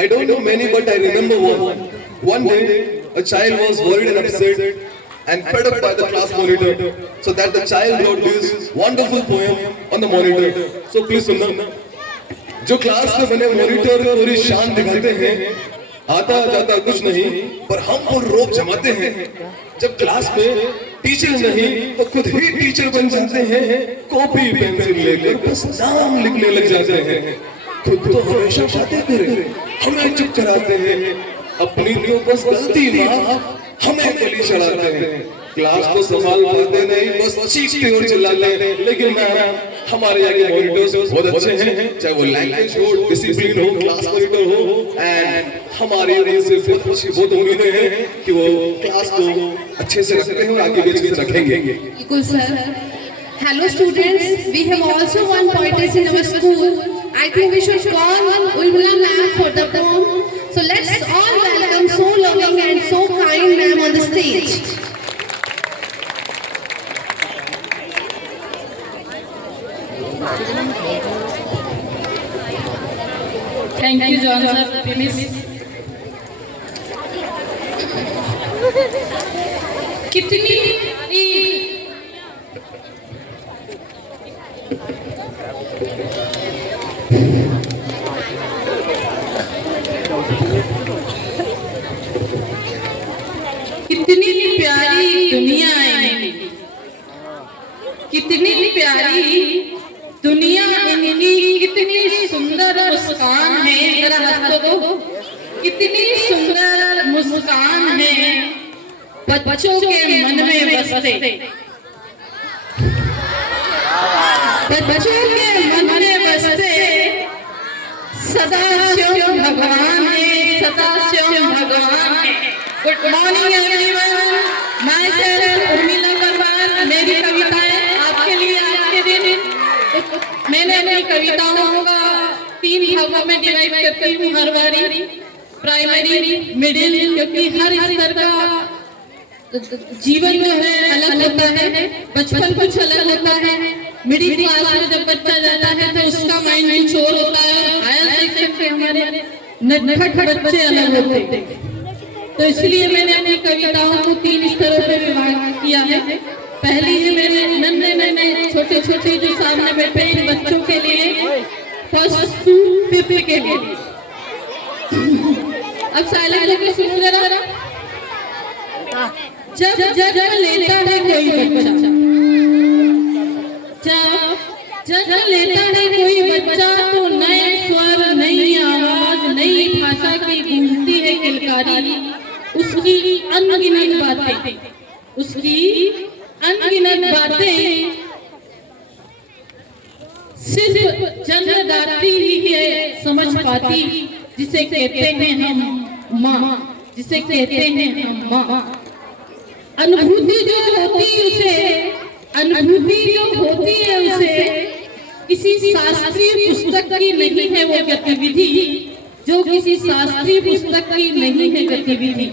I don't know many, but I remember one. One day, a child was worried and upset and fed up by the class monitor, so that the child wrote this wonderful poem on the monitor. So please सुनना. जो क्लास में बने मॉनिटर पूरी शान दिखाते हैं, आता जाता कुछ नहीं, पर हम और रोब जमाते हैं. जब क्लास में टीचर नहीं तो खुद ही टीचर बन जाते हैं. कॉपी पेंसिल लेकर बस नाम लिखने लग जाते हैं. खुद तो हमेशा बातें करे, हमें चुप कराते हैं. अपनी तो बस गलती माफ, हमें गली चढ़ाते हैं. क्लास को संभाल पाते नहीं, बस चीखते और चिल्लाते हैं. लेकिन मैम, हमारे यहाँ के मॉनिटर्स बहुत अच्छे हैं, चाहे वो लैंग्वेज हो, डिसिप्लिन हो, क्लास मॉनिटर हो, एंड हमारी उनसे बहुत उम्मीदें हैं कि वो क्लास को अच्छे से रखते हैं और आगे भी रखेंगे. बिल्कुल sir. Hello students, we have also one poetess in our school. I think we should call Urmila ma'am for the poem. So let's all welcome so loving and so kind ma'am on the stage. Thank you, John sir. Please. कितनी प्यारी दुनिया है, कितनी प्यारी दुनिया इनकी, कितनी सुंदर मुस्कान है. जरा हंस दो. कितनी सुंदर मुस्कान है बच्चों के मन में बसते, बच्चों के मन में बसते. सदा शिव भगवान है, सदा शिव भगवान है. Good morning everyone. My self Urmila परवार. मेरी कविताएं आपके लिए आज के दिन मैंने अपनी कविताओं का 3 भागों में डिवाइड करती हूँ हर बारी. प्राइमरी, मिडिल, क्योंकि हर स्तर का जीवन जो है अलग होता है. बचपन कुछ अलग होता है. मिडिल क्लास में जब बच्चा जाता है तो उसका माइंड कुछ और होता है. हायर सेक्शन पे हमारे नटखट बच्चे अलग होते हैं. तो इसलिए मैंने अपनी कविताओं को 3 स्तरों पर विभाग किया है. पहली है मेरे नन्हे छोटे छोटे जो सामने बैठे इन बच्चों के लिए, फर्स्ट टू 5th के लिए. अब साइलेंट होकर सुनो जरा. जब जन्म लेता है कोई बच्चा, जब लेता है कोई बच्चा तो नए स्वर, नई आवाज, नई भाषा की गूंजती है किलकारी. उसकी अनगिनत बातें, उसकी अनगिनत बातें सिर्फ जन्मदात्री ही है समझ पाती. जिसे कहते हैं हम माँ, जिसे कहते हैं हम माँ. अनुभूति जो होती उसे, अनुभूति जो होती है उसे किसी शास्त्रीय पुस्तक की नहीं है वो गतिविधि, जो किसी शास्त्रीय पुस्तक की नहीं है गतिविधि.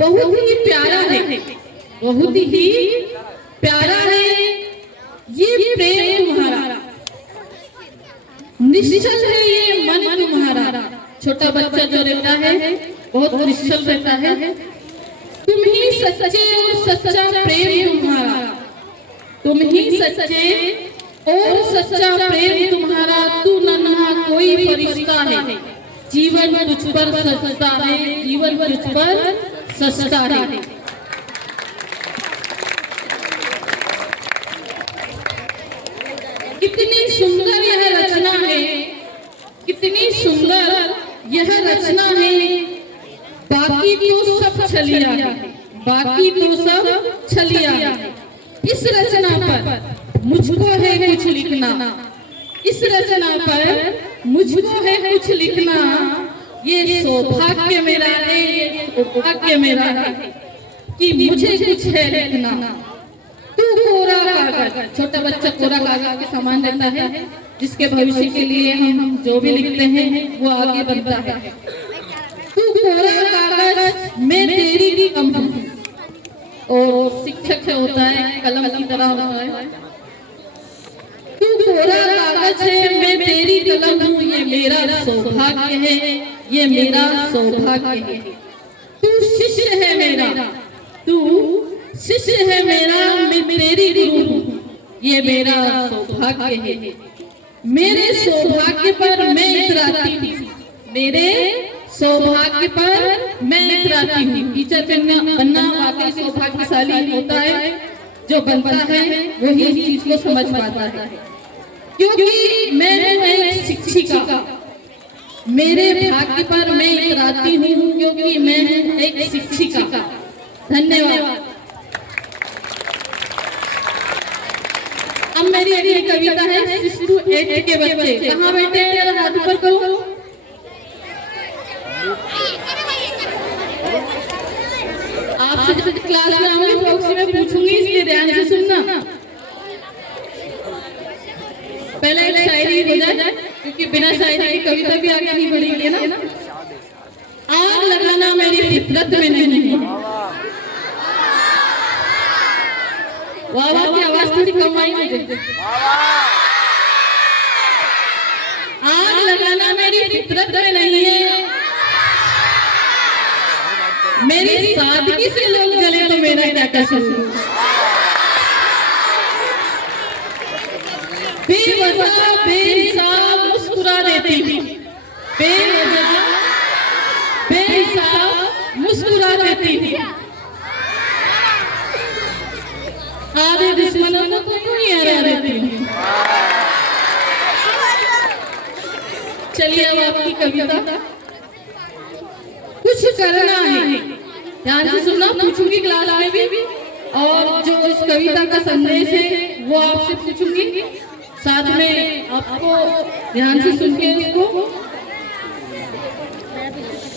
बहुत ही प्यारा है, बहुत ही प्यारा है ये प्रेम तुम्हारा. निश्चल है ये मन तुम्हारा. छोटा बच्चा जो रहता है बहुत निश्चल रहता है. तुम ही सच्चे और सच्चा प्रेम तुम्हारा, तुम ही सच्चे और सच्चा प्रेम तुम्हारा. तू नन्हा कोई फरिश्ता है, जीवन तुझ पर सजता है, जीवन तुझ पर सजता है. कितनी सुंदर यह रचना है, कितनी सुंदर यह रचना है. बाकी तो सब छलिया है, बाकी तो सब छलिया है. इस रचना पर मुझको है कुछ लिखना, इस रचना पर मुझको है कुछ लिखना. ये सौभाग्य मेरा है, ये सौभाग्य मेरा है कि मुझे कुछ है लिखना. तू कोरा कागज, छोटा बच्चा कोरा कागज के समान रहता है, जिसके भविष्य के लिए हम जो भी लिखते हैं वो आगे बढ़ता है. तू कोरा कागज मैं तेरी कम हूँ. और शिक्षक होता है कलम की तरह होता है. तू कोरा कागज है, मैं तेरी कलम हूँ, ये मेरा सौभाग्य है, ये मेरा सौभाग्य है। तू शिष्य है मेरा, तू शिष्य है मेरा, मैं तेरी गुरु हूँ, ये मेरा सौभाग्य है। मेरे सौभाग्य पर मैं इतराती हूँ, मेरे सौभाग्य पर मैं इतराती हूँ। टीचर बनना वाकई सौभाग्यशाली होता है, जो बनता है वही इस चीज को समझ पाता है। क्योंकि मैं हूँ एक शिक्षिका, मेरे भाग्य पर मैं इतराती हूँ, क्योंकि मैं हूँ एक शिक्षिका। धन्यवाद। अब मेरी अगली कविता है 6 to 8 के बच्चे। कहाँ बैठे हैं, हाथ ऊपर करो। आपसे जब क्लास में आऊंगी प्रॉक्सी में पूछूंगी, इसलिए ध्यान से सुनना। पहले एक शायरी हो जाए, क्योंकि बिना शायरी की कविता भी आगे नहीं बढ़ेगी ना। आग लगाना मेरी फितरत में नहीं है। वाह वाह की आवाज थोड़ी कम आई मुझे। आग लगाना मेरी फितरत में नहीं है, मेरी सादगी से लोग जले तो मेरा क्या कसूर। बेवजह बेहिसाब मुस्कुरा देती हूँ, बेवजह बेहिसाब मुस्कुरा देती हूँ। आधे दुश्मनों को तो यूं ही हरा देती हूँ। चलिए अब आपकी कविता। कुछ करना है, ध्यान से सुनना, पूछूंगी क्लास में भी, और जो इस कविता का संदेश है वो आपसे पूछूंगी, साथ में आपको ध्यान से सुन के उसको।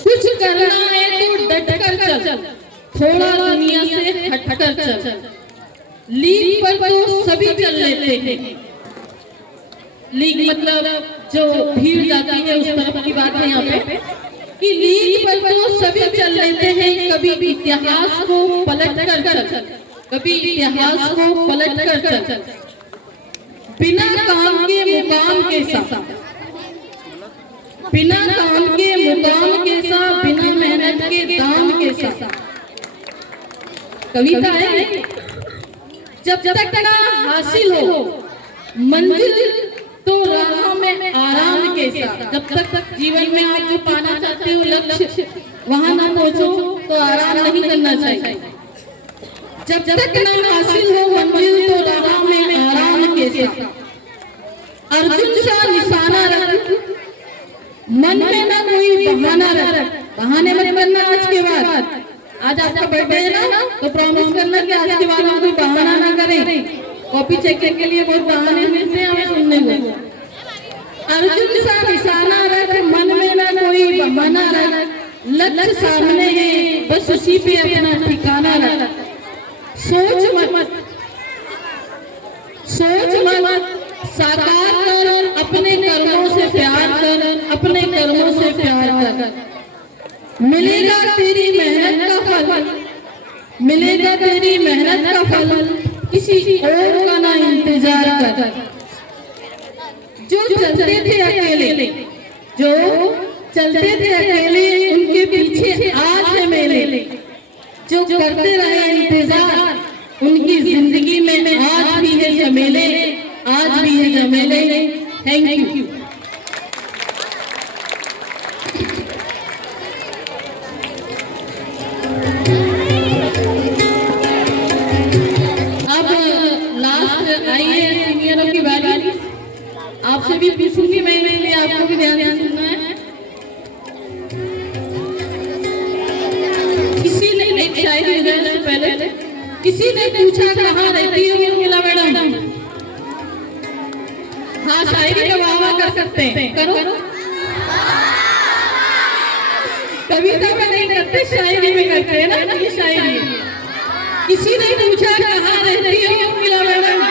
कुछ करना है तो डट कर चल, थोड़ा दुनिया से हटकर चल। लीग पर तो सभी चल लेते हैं, लीग मतलब जो भीड़ जाती है उस तरफ की बात है यहाँ पे, कि लीग पर तो सभी चल लेते हैं, कभी इतिहास को पलट कर चल, कभी इतिहास को पलट कर चल। बिना काम के मुकाम के साथ, बिना काम के मुकाम के साथ, बिना मेहनत के दाम के साथ। कविता है। जब तक ना हासिल हो मंजिल तो राह में आराम के साथ। जब तक जीवन में आप जो पाना चाहते हो लक्ष्य, वहां ना पहुंचो तो आराम नहीं करना चाहिए। जब तक ना हासिल हो मंजिल तो राह में आराम के साथ। अर्जुन सा निशाना रख, मन में ना कोई बहाना रख। बहाने मत करना आज के बाद। आज आपका बर्थडे है ना, तो प्रॉमिस करना कि आज के बाद हम कोई बहाना ना करें। कॉपी चेक के लिए बहुत बहाने मिलते हैं हमें सुनने को। अर्जुन सा निशाना रख, मन में ना कोई बहाना रख। लक्ष्य सामने है, बस उसी पे अपना ठिकाना रख। सोच मत साकार कर, अपने कर्मों से प्यार कर, अपने कर्मों से प्यार कर। मिलेगा तेरी मेहनत का फल, मिलेगा तेरी मेहनत का फल, किसी और का ना इंतजार कर। जो चलते थे अकेले, जो चलते थे अकेले, उनके पीछे आज है मेले। जो करते रहे इंतजार, उनकी जिंदगी में आज भी है झमेले, आज भी है झमेले। Thank you. आपसे भी पूछूंगी मैं, इसलिए आपको भी ध्यान सुनना है। किसी ने एक शायरी से पहले किसी ने पूछा कहाँ रहती हो उर्मिला मैडम। हाँ, शायरी का वाह कर सकते हैं, करो। कविता में नहीं करते, शायरी में करते हैं ना, ये शायरी है। किसी ने पूछा कहाँ रहती हो उर्मिला मैडम,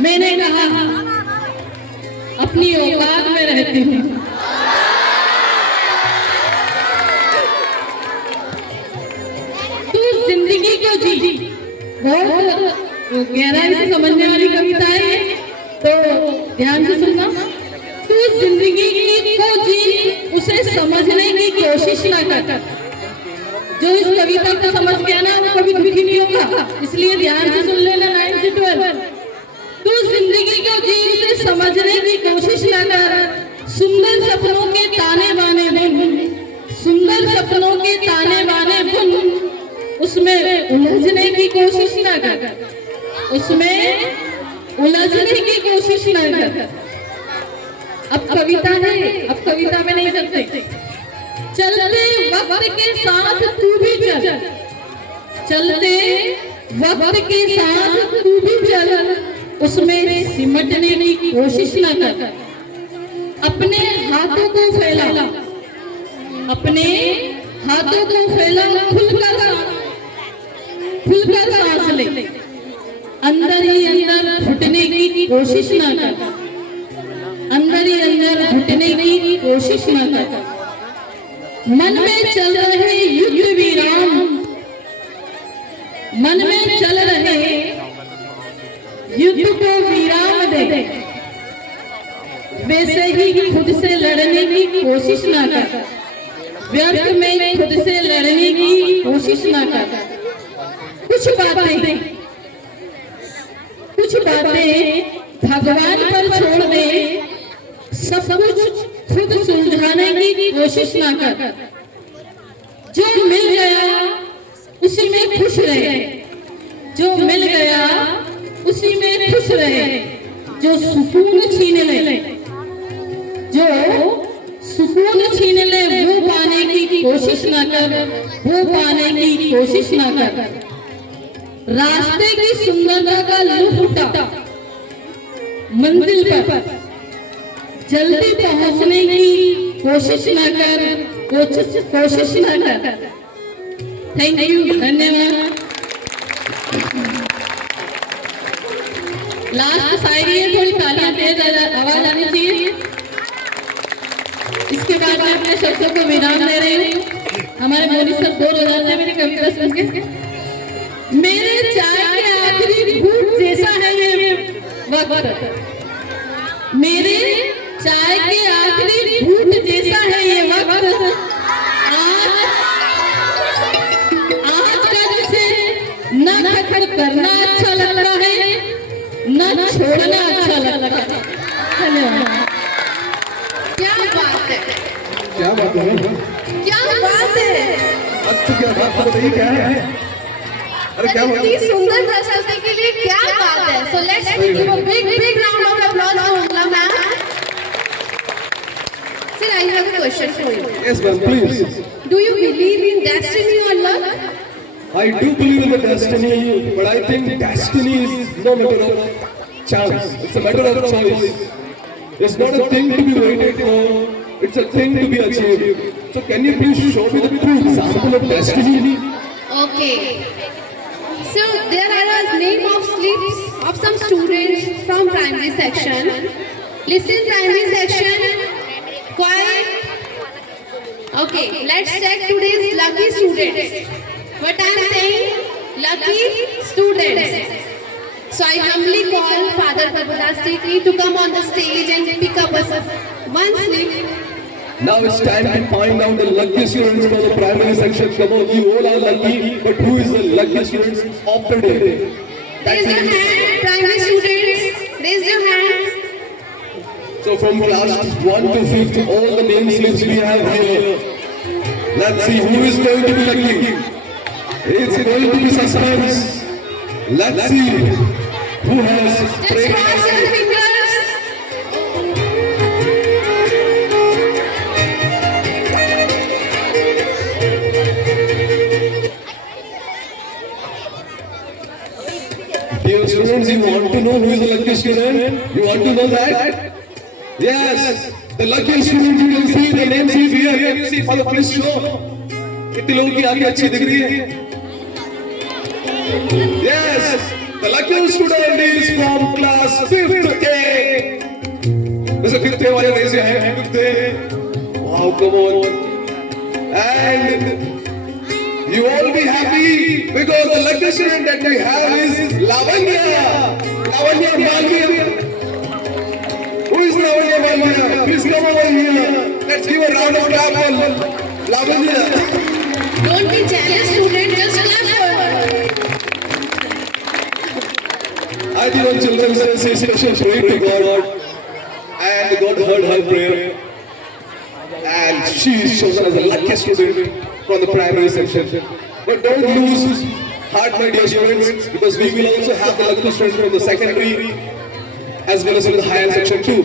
मैंने कहा अपनी औकात में रहती हूँ। तू जिंदगी को जी, बहुत तो गहराई से समझने वाली कविता है ये, तो ध्यान से सुनना। तू जिंदगी को जी, उसे समझने की कोशिश ना कर। जो इस कविता को समझ गया ना, वो कभी दुखी नहीं होगा, इसलिए ध्यान से सुन लेना 9 से 12। तू जिंदगी को जी, उसे समझने की कोशिश ना कर। सुंदर सपनों के ताने बाने बुन, सुंदर सपनों के ताने बाने बुन, उसमें उलझने की कोशिश ना कर, उसमें उलझने की कोशिश ना कर। अब कविता है, अब कविता में नहीं चलते। चलते वक्त के साथ तू भी चल, चलते वक्त के साथ तू भी चल, उसमें सिमटने की कोशिश ना कर। अपने हाथों को फैला, अपने हाथों को फैला, खुलकर सांस ले। अंदर ही अंदर घुटने की कोशिश ना कर, अंदर ही अंदर घुटने की कोशिश ना कर। मन में चल रहे युद्ध विराम, मन में चल रहे युद्ध को विराम दे। वैसे ही खुद से लड़ने की कोशिश ना कर, व्यर्थ में खुद से लड़ने की कोशिश ना कर। कुछ बातें भगवान पर छोड़ दे, सब कुछ खुद सुलझाने की कोशिश ना कर। जो मिल गया उसी में खुश रहे, जो मिल गया उसी में खुश रहे। जो सुकून छीन ले, जो सुकून छीन ले, वो पाने की कोशिश ना कर, वो पाने की कोशिश ना कर। रास्ते की सुंदरता का लुत्फ उठा, मंजिल पर जल्दी पहुंचने की कोशिश ना कर, कोशिश ना कर। थैंक यू, धन्यवाद। लास्ट शायरी है, थोड़ी तालियां तेज आवाज आनी चाहिए। इसके बाद मैं अपने शब्दों को विराम दे रही हूँ। हमारे मोदी सर बोर हो जाते हैं मेरी कविता सुन के। मेरे चाय के आखिरी घूंट जैसा है ये वक्त, मेरे चाय के आखिरी घूंट जैसा है ये वक्त। आज का जिसे न खत्म करना अच्छा लगता है, न छोड़ना अच्छा लगता है। धन्यवाद। क्या बात है, क्या बात है, क्या बात है। अच्छा क्या बात है, बताइए क्या है? अरे क्या बात इतनी सुंदर प्रस्तुति के लिए क्या बात है। So let's give a big round of applause for Urmila ma'am. Sir, I have a question for you. Yes ma'am, please. Do you believe in destiny or luck? I do believe in the destiny, but I think destiny is no matter of chance. It's a matter of choice. It's not a thing to be waited for. It's a thing to be achieved. So can you please show me the true example of destiny? Okay. So there are a name of slips of some students from primary section. Listen, primary section. Quiet. Okay, let's check today's lucky students. What I am saying? Lucky students. So I humbly call Father Prabhudas Tikri to come on the stage and pick up one slip. Now it's time to find out the lucky students for the primary section. Come on, you all are lucky, but who is the lucky students of the day? Raise your hand, primary students. Raise your hand. So from class 1 to 5th, all the name slips we have here. Let's see who is going to be lucky. It's going to be suspense. Let's see who has Just cross your fingers. Dear students, you want to know who is the lucky student? You want to know that? Yes, the lucky student, you can see the name is here. Can you see for the first show? कितने लोगों की आंखें अच्छी दिख रही है? Yes, the lucky student is from class 5th A. वैसे 5th A वाले raise your hand. 5th A. Wow, come on. And You all be happy because the lucky student that we have is Lavanya. Lavanya Balvia. Who is Lavanya Balvia? Please come over here. Let's give a round of applause for Lavanya. Don't be jealous, student. Just clap for her. I think on Children's Day say special prayer to God, and God heard her prayer, and she is chosen as the luckiest student from the primary section. But don't lose heart, my dear students, because we will also have the lucky students from the secondary as well as from the higher section too.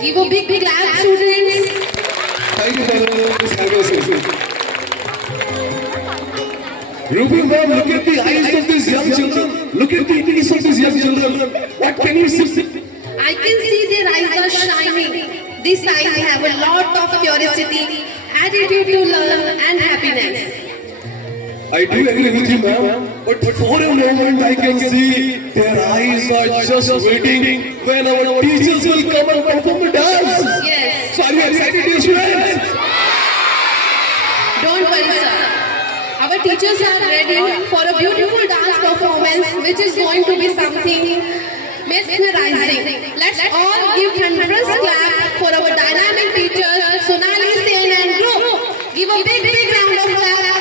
Give a big clap, students. Thank you for this conversation. Ruby ma'am, look at the eyes of these young children. Look at the eyes of these young children. What can you see? I can see their eyes are shining. These eyes have a lot of curiosity, attitude to learn, and happiness. I do agree with you, ma'am. But for a moment, I can see their eyes are just waiting when our teachers will come and perform the dance. Yes. So are you excited, dear students? Don't worry, sir. Our teachers are ready for a beautiful dance performance, which is going to be something mesmerizing. Let's all give thunderous clap for our dynamic teachers, Sonali, Sen, and group. Give a big round of clap.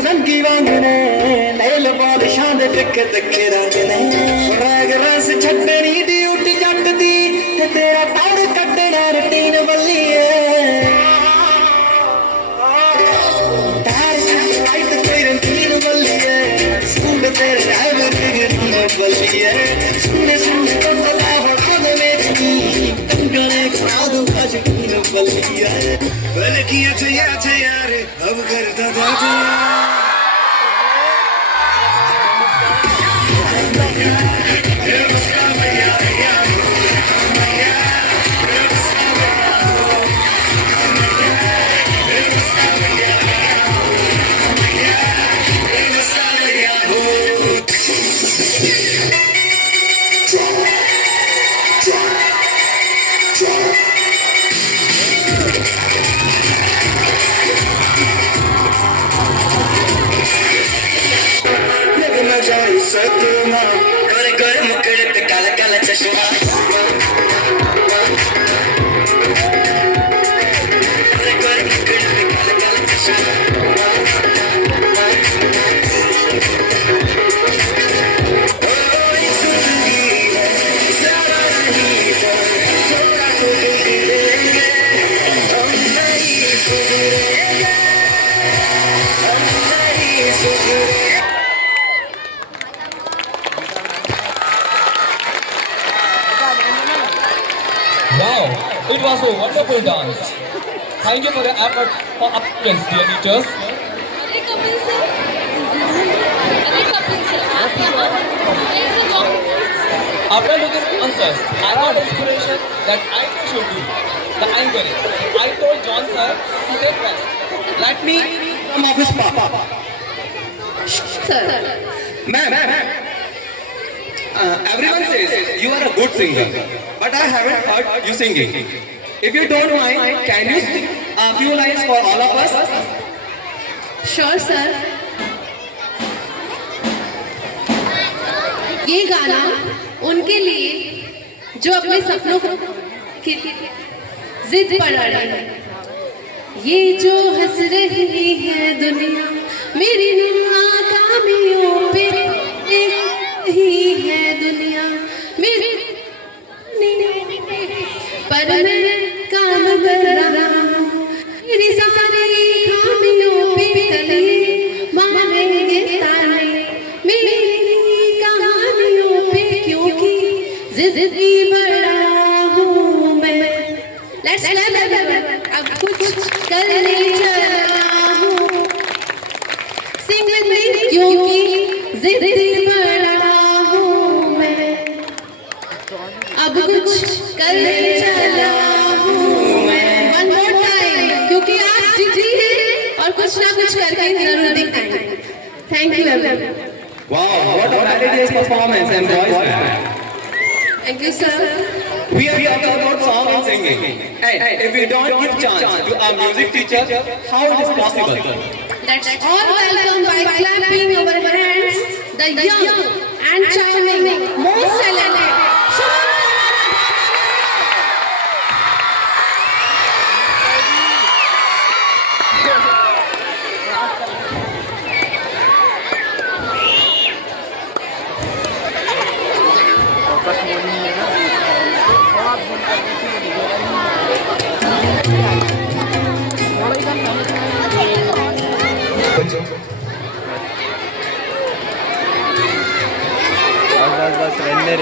रंगी वांगने नैल बादशाह दे टिके दिखे रंग ने रैग रस छड्डनी ड्यूटी जट दी ते तेरा टाउर कड्डना रूटीन बल्लिए तार लाइट कोई रंगीन बल्लिए सूट तेरे एवरीथिंग बल्लिए सुने सुने तो लावा खुद में नी कंगने खादू काजकीन बल्लिए बल्किया छया रे अब करता था सतमा कर कर मुकड़ पे काला काला चश्मा Wow, it was a wonderful dance. Thank you for the effort for appearance, dear teachers. अरे कपिल सर, आप यहाँ कैसे जाओ? After looking at answers, I got inspiration that I too should do the anchoring. I told John sir to take rest. Let me come off his papa. Sir, Ma'am, everyone says you are a good singer, but I haven't heard you singing. If you don't mind, can you sing a few lines for all of us? sure sir. ये गाना उनके लिए जो अपने सपनों की जिद पर अड़े हैं। ये जो हंस रही है दुनिया मेरी नाकामियों पे रही है दुनिया मेरी पर मैं काम कर रहा हूँ मेरी सारी खामियों पे तले मारेंगे ताने मेरी कहानियों पे क्योंकि जिंदगी बड़ा हूँ मैं। Let's अब कुछ करने चला हूँ Sing with me क्योंकि जिंदगी बड़ा हूँ मैं। अब कुछ करने चला हूँ मैं। One more time क्योंकि आप जिद्दी हैं और कुछ ना कुछ करके जरूर दिखाएंगे। Thank you everyone. Wow, what a melodious performance and voice, ma'am. Thank you sir. We are talking about song and singing. And if we don't give chance to our music teacher, how it is possible? Let's all welcome by clapping our hands the young and charming, most talented Shubham. बस रहने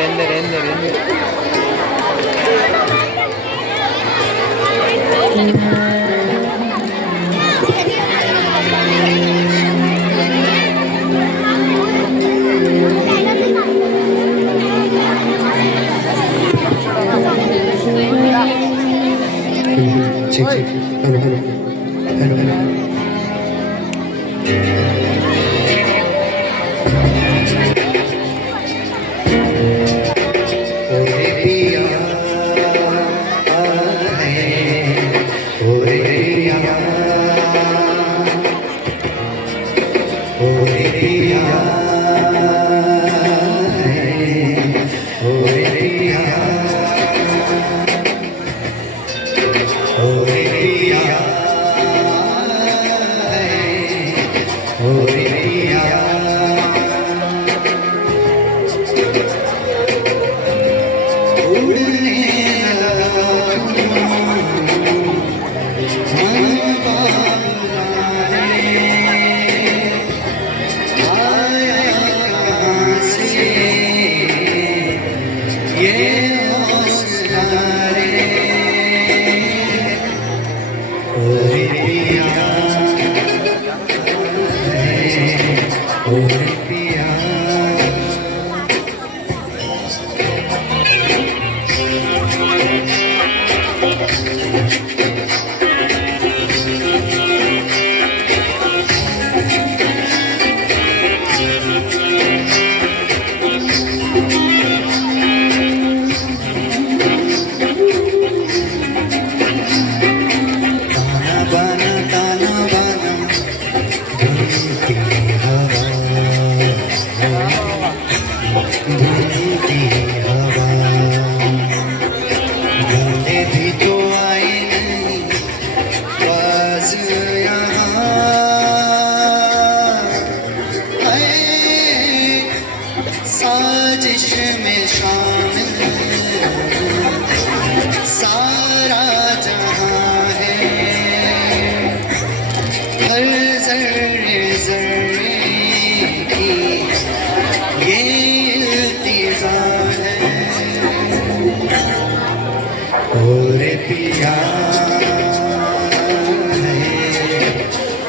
ओरे पिया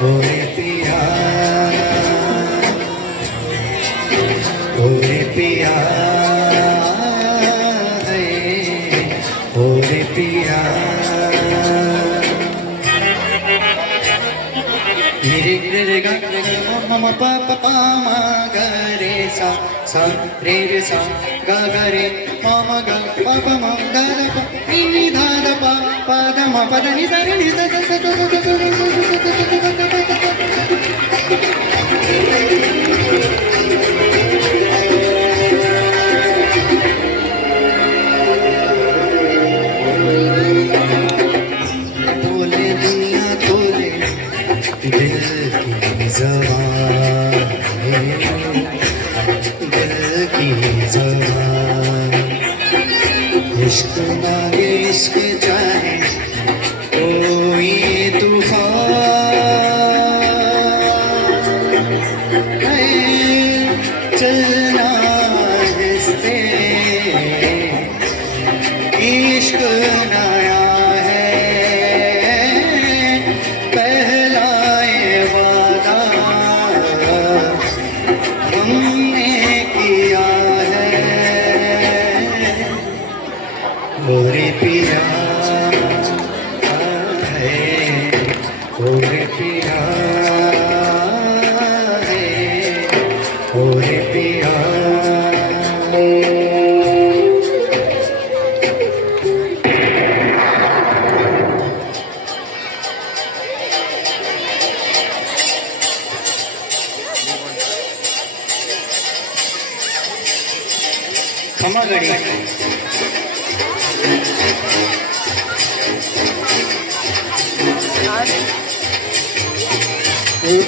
ओरे पिया ओरे पिया ओरे पिया मेरे रे गा मम प प प म ग रे सा सा रे सा ग ग रे म म ग प प म ग रे प नि धा ध प प ग म प ध नि सा रे नि सा ग ग ग ग ग बोले दुनिया बोले दिल की ज़बान दिल की ज़बान इश्क मांगे इश्क चाहे कोई तूफान है चलना हिस्से इश्क नया है पहला ये वादा हमने किया है ओरे पिया है ओरे पिया है ओरे पिया क्षमा गड़ी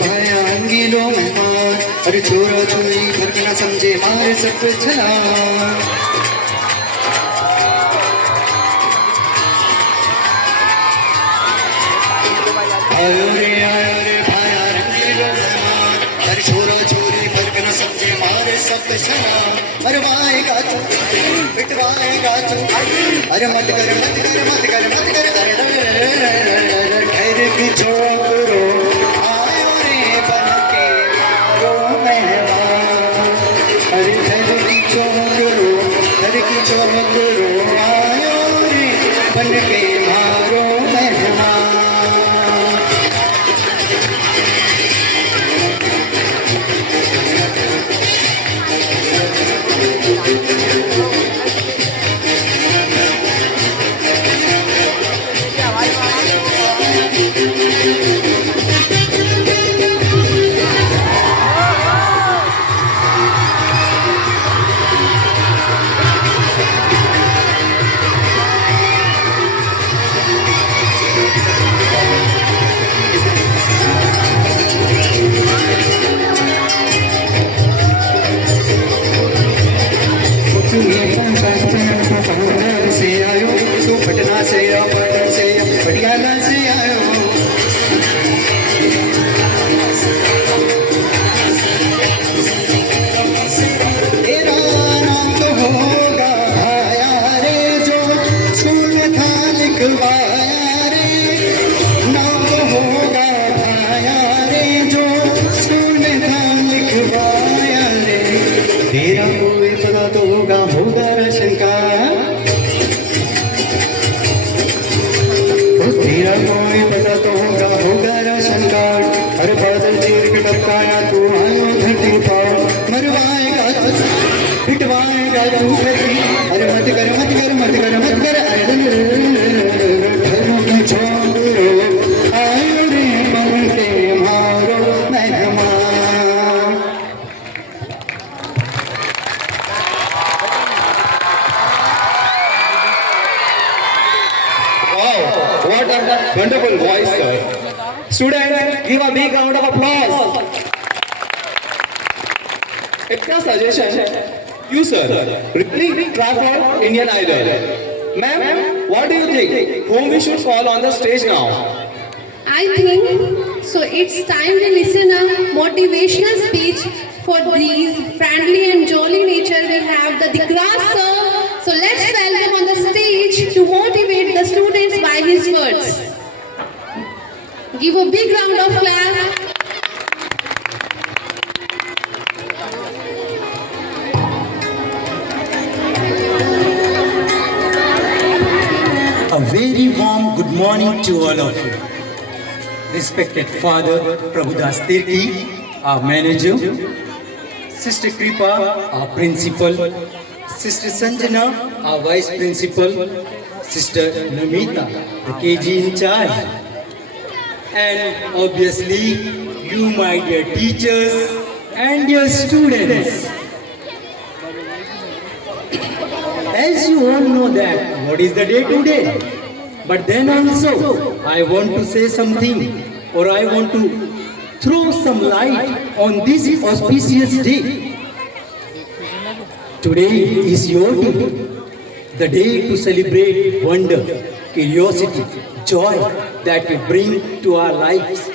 भाया अंगीलों में मार अरे छोरा छोरी फर्क न समझे मारे सब छला आयो रे भाया रंगीलों में मार अरे छोरा छोरी फर्क न समझे मारे सब छला अरे वाएगा तू पिटवाएगा तू अरे मत कर मत कर मत कर मत कर अरे ठहर की छोकरो आयो रे बन के मारो मेहमान अरे ठहर की छोकरो आयो रे बन के मारो मेहमान से आयो तू पटना से या पटन से या पटियाला से आयो तेरा नाम तो होगा भाया रे जो स्कूल में था लिखवाया रे नाम तो होगा भाया रे जो स्कूल में था लिखवाया रे तेरा कोई पता तो होगा राशन का तेरा कोई पता तो होगा राशन कार्ड अरे बादल चीर के टपकाया तू आयो धरती पाओ मरवाएगा पिटवाएगा तू धरती अरे मत कर मत कर मत कर मत कर अरे छोड़ो आयो रे मन के मारो मेहमान What a wonderful voice, sir. Students, give a big round of applause. It's a suggestion. You, sir, really try for Indian Idol. Ma'am, what do you think? Whom we should call on the stage now? I think so. It's time to listen a motivational speech for these friendly and jolly nature. We have the Digras sir. So let's welcome on the stage to motivate morning to all of you. Respected Father Prabhudas Tirki, our manager, Sister Kripa, our principal, Sister Sanjana, our vice principal, Sister Namita, the KG in charge, and obviously you, my dear teachers and dear students. As you all know that what is the day today, but then also I want to say something, or I want to throw some light on this auspicious day. Today is your day, the day to celebrate wonder, curiosity, joy that we bring to our lives.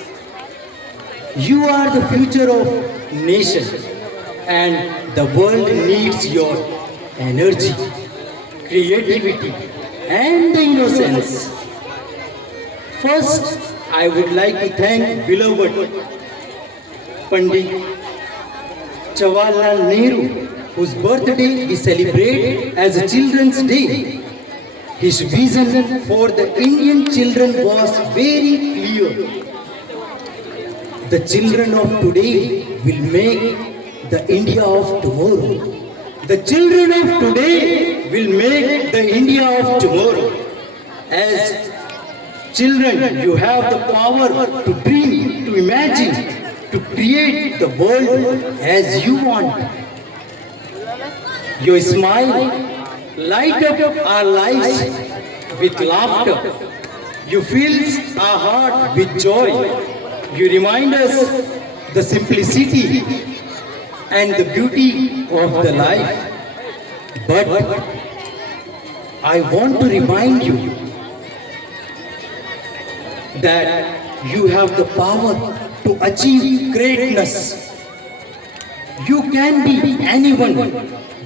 You are the future of nation, and the world needs your energy, creativity, and the innocence. First, I would like to thank beloved Pandit Jawaharlal Nehru, whose birthday we celebrate as a Children's Day. His vision for the Indian children was very clear. The children of today will make the India of tomorrow. The children of today will make the India of tomorrow. As children, you have the power to dream, to imagine, to create the world as you want. Your smile light up our lives with laughter. You fill our heart with joy. You remind us the simplicity and the beauty of the life. But I want to remind you that you have the power to achieve greatness. You can be anyone,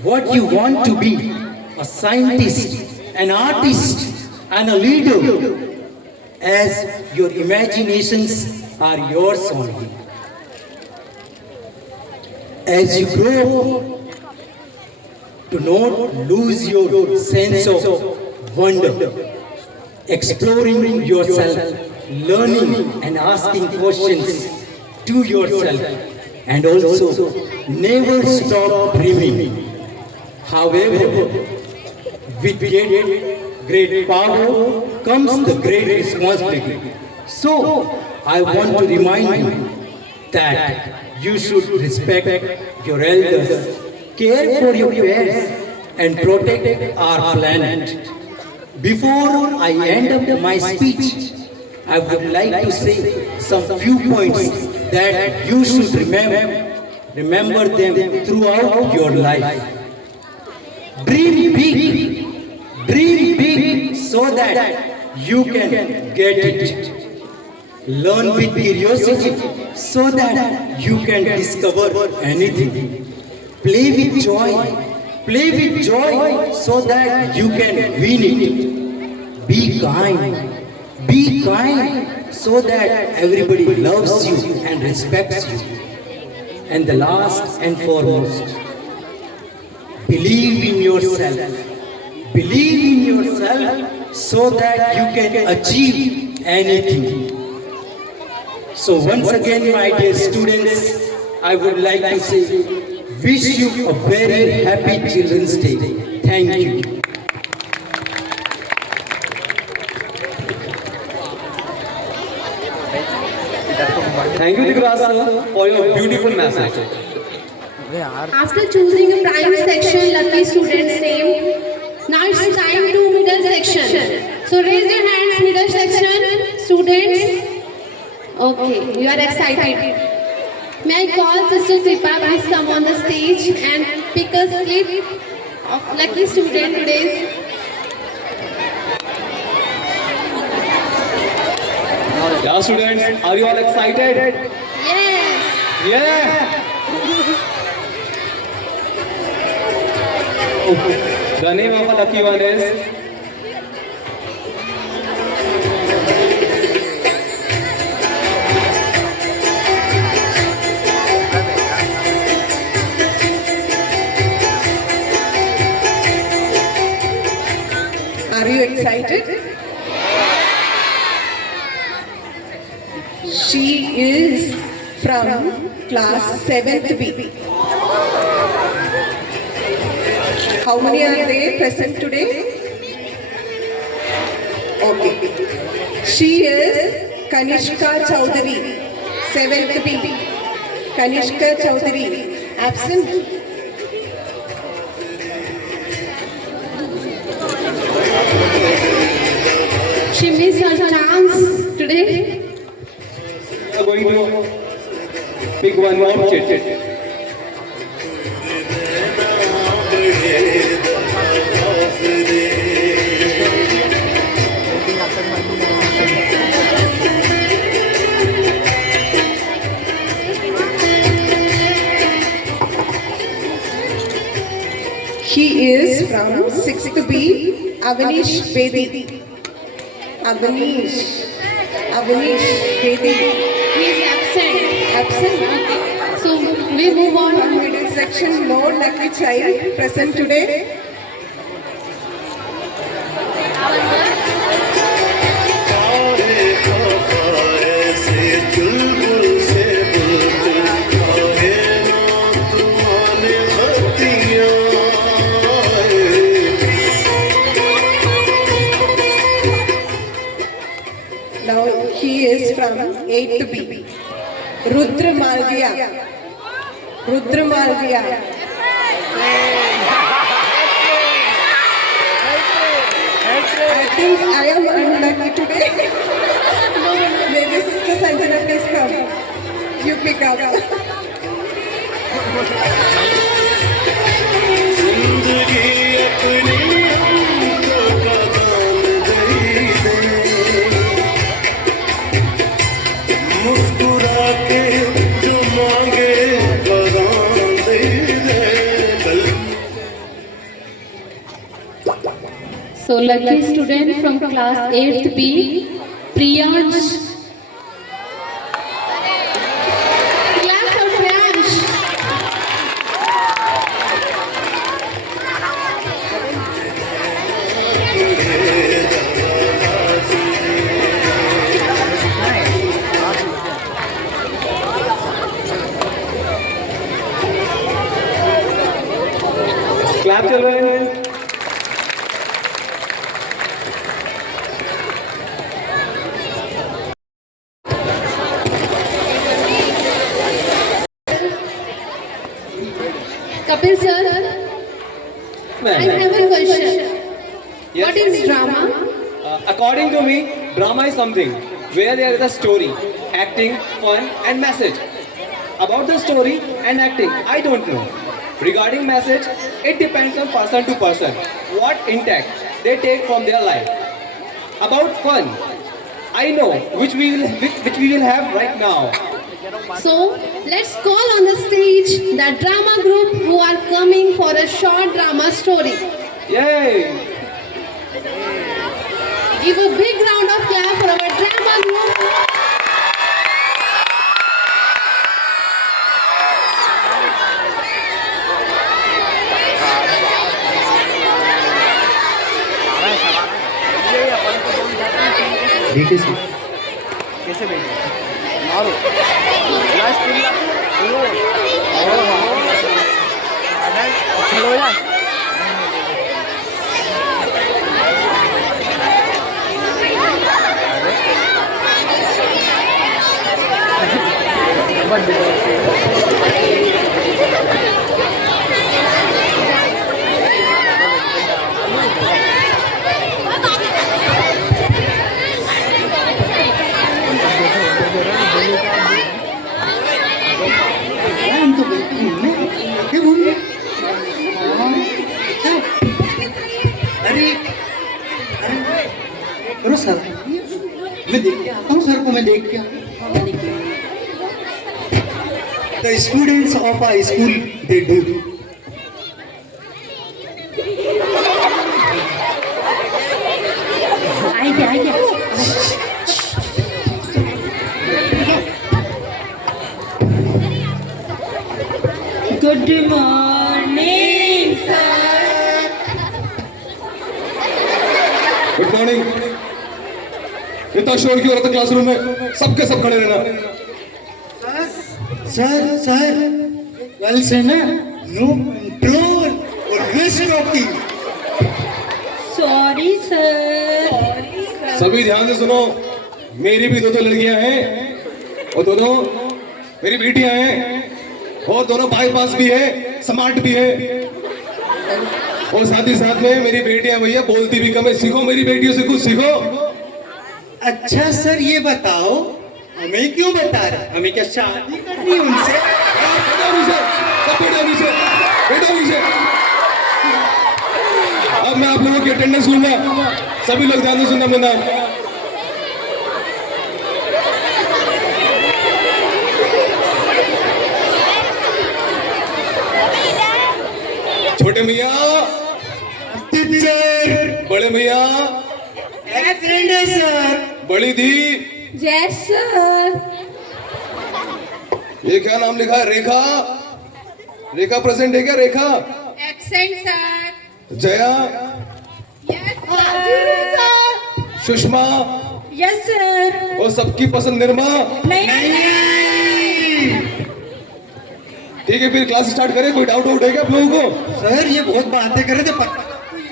what you want to be, a scientist, an artist, and a leader, as your imaginations are yours only. As you grow, to not lose your sense of wonder, exploring yourself, learning and asking questions to yourself, and also never stop dreaming. However, with great power comes the great responsibility. So, I want to remind you that you should respect your elders, care for your peers, and protect our planet. Before I end up my speech, I would like to say some few points that you should remember them throughout your life. Dream big so that you can get it. Learn with curiosity so that you can discover anything. Play with joy so that you can win it. Be kind so that everybody loves you and respects you. And the last and foremost, believe in yourself. Believe in yourself so that you can achieve anything. So once again, my dear students, I would like to say, wish you a very happy Children's Day. Thank you. Thank you, Dikraj sir, for your beautiful message. After choosing a prime section lucky student's name, now it's time to middle section. So raise your hands, middle section, students. Okay, you are excited. May I call Sister Kripa, please come on the stage and pick a slip of lucky student today's. Yeah, students, are you all excited? Yes. Yeah. The name of a lucky one is Are you excited? is from class 7th B. How many are they present today? Okay. She is Kanishka Chowdhury, 7th B. Kanishka Chowdhury, absent. She missed her chance today. We are going to pick one more kid. He is from 6th B, Avanish Bedi. Avanish Bedi. He is absent. Absent. So we move on. Middle section, no lucky child present today. Now he is from 8th B. Rudra Malviya. Rudra Malviya. I think I am unlucky today. Maybe Sister Sanjana, please come. You pick up. So lucky student from class 8th B, Priyansh. Class for Priyansh. Clap children. Kapil sir, I have a question. Yes. What is drama? According to me, drama is something where there is a story, acting, fun, and message. About the story and acting, I don't know. Regarding message, it depends on person to person, what intact they take from their life. About fun, I know which we will have right now. So let's call on the stage the drama group who are coming for a short drama story. Yay! Give a big round of applause for our drama group. देखिए सर कैसे भेजें मारो लास्ट चलो यार हम तो क्या घूम रहे अरे अरे सर मैं देख के आता हूँ सर को मैं देख के The students of our school they do Good morning, sir. Good morning. इतना शोर क्यों हो रहा था क्लासरूम में? सबके सब खड़े रहना। सर कल से ना नो कंट्रोल और रेस्ट ऑफ सॉरी सर। सभी ध्यान से सुनो, मेरी भी दो लड़कियां हैं और दोनों मेरी बेटियां हैं और दोनों बाईपास भी है, स्मार्ट भी है और साथ ही साथ में मेरी बेटियां भैया बोलती भी कम है। सीखो मेरी बेटियों से कुछ सीखो। अच्छा सर ये बताओ हमें क्यों बता रहे, हमें क्या शादी करनी है उनसे? बेटा नीचे, सब बेटा नीचे, बेटा नीचे। अब मैं आप लोगों की अटेंडेंस लूंगा, सभी लोग ध्यान से सुनना मेरा नाम। छोटे भैया, बड़े भैया, फ्रेंड है सर। बड़ी दी, यस सर। ये क्या नाम लिखा है? रेखा, रेखा प्रेजेंट है क्या? Rekha absent sir. Jaya, yes sir. Sushma yes sir. और सबकी पसंद निर्मा। ठीक है, फिर क्लास स्टार्ट करें। कोई डाउट है क्या आप लोगों को? सर ये बहुत बातें कर रहे थे,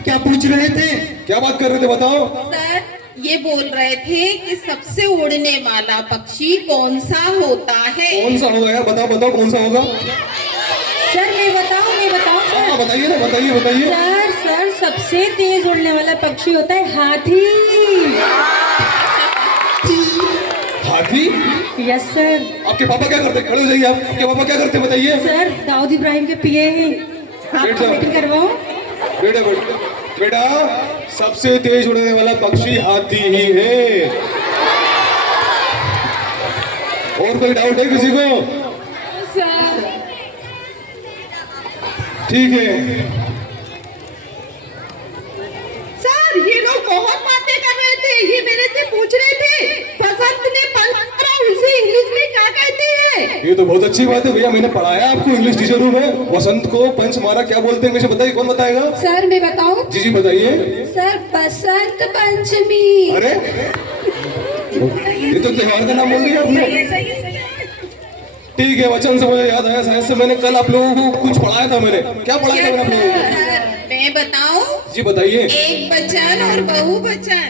क्या पूछ रहे थे? क्या बात कर रहे थे बताओ? सर ये बोल रहे थे कि सबसे उड़ने वाला पक्षी कौन सा होता है? कौन सा होगा यार? बताओ कौन सा होगा? सर मैं बताऊं सर? हाँ बताइए ना, बताइए। सर सबसे तेज उड़ने वाला पक्षी होता है हाथी। हाथी? Yes sir. आपके पापा क्या करते? खड़े हो जाइए आप। आपके पापा क्या करते बताइए? सर दाऊद इब्राहिम के पिए हैं। बैठ जाओ। मीटिंग करवाओ। बेटा सबसे तेज उड़ने वाला पक्षी हाथी ही है। और कोई डाउट है किसी को? ठीक है सर ये लोग बहुत बातें कर रहे थे, ये मेरे से पूछ रहे थे बसंत ने पंखा उसे इंग्लिश में क्या कहते हैं? ये तो बहुत अच्छी बात है भैया, मैंने पढ़ाया आपको इंग्लिश टीचर हूँ मैं। वसंत को पंच मारा क्या बोलते हैं मुझे बताइए, कौन बताएगा? सर मैं बताऊं? जी बताइए। सर बसंत पंचमी। अरे ये तो त्योहार का नाम बोल दिया आपने। ठीक है, वचन से मुझे याद आया, शायद से मैंने कल आप लोगों को कुछ पढ़ाया था। मैंने क्या पढ़ाया था आप लोगों को? मैं बताऊं? जी बताइए। एक वचन और बहुवचन।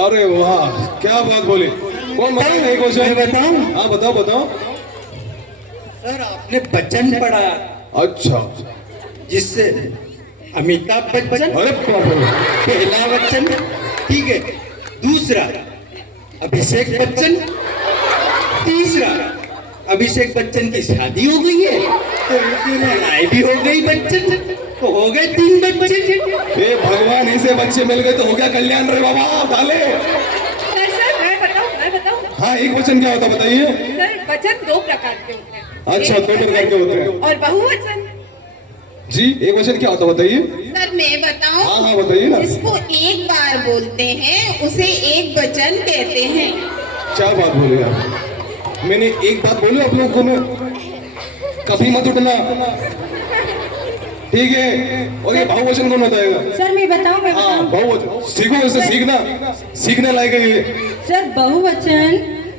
अरे वाह क्या बात बोली। कौन बताएगा एक वचन? बताऊं? हाँ बताओ। सर आपने बच्चन पढ़ा। अच्छा, जिससे अमिताभ बच्चन अरे बाप रे। पहला बच्चन, ठीक है। दूसरा अभिषेक बच्चन, तीसरा अभिषेक बच्चन की शादी हो गई है तो उनकी लड़ाई भी हो गई बच्चन, तो हो गए 3 बच्चे। हे भगवान, ऐसे बच्चे मिल गए तो हो गया कल्याण रे बाबा। डाले सर मैं बताऊं? हाँ, एक वचन क्या होता बताइए? सर वचन 2 प्रकार के होते हैं। अच्छा, 2 प्रकार के होते हैं। और बहुवचन? जी, एक वचन क्या होता बताइए? सर मैं बताऊं? हाँ बताइए ना। जिसको एक बार बोलते हैं उसे एक वचन कहते हैं। क्या बात बोले आप? मैंने एक बात बोली आप लोगों को, मैं कभी मत उठना, ठीक है? और ये बहुवचन कौन बताएगा? सर मैं बताऊं? हाँ बहुवचन सीखो, इससे सीखने लायक है ये। सर बहुवचन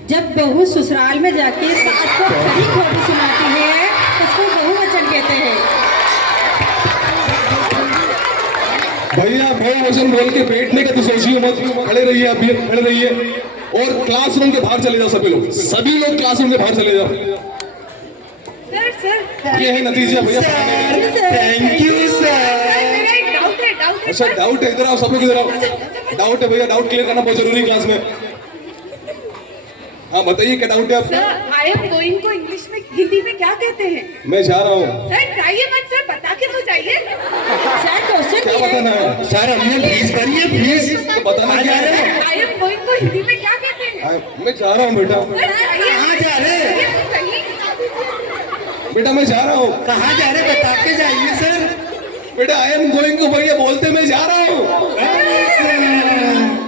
जब बहू ससुराल में जाके सास को खरी खोटी सुनाती है उसको बहुवचन कहते हैं। भैया बहुवचन बोल के बैठने का तो सोचिए मत, खड़े रहिए आप, ये खड़े रहिए और क्लासरूम के बाहर चले जाओ। सभी लोग क्लासरूम के बाहर चले जाओ। सर ये है नतीजा भैया। Thank you sir. मेरा एक डाउट है। अच्छा डाउट है, इधर आओ सब लोग, इधर आओ। डाउट है भैया, डाउट क्लियर करना बहुत जरूरी क्लास में। हाँ बताइए क्या डाउट है आपका? सर आई एम गोइंग को इंग्लिश में हिंदी में क्या कहते हैं? मैं जा रहा हूँ। सर चाहिए मत सर, बता के तो जाइए। सर क्वेश्चन क्या बताना है? सर हमने फीस भरी है, फीस तो बताना क्या है? आई एम गोइंग को हिंदी में क्या कहते हैं? मैं जा रहा हूँ बेटा। कहाँ जा रहे? बेटा मैं जा रहा हूँ। कहाँ जा रहे बता के जाइए सर। बेटा आई एम गोइंग को भैया बोलते मैं जा रहा हूँ।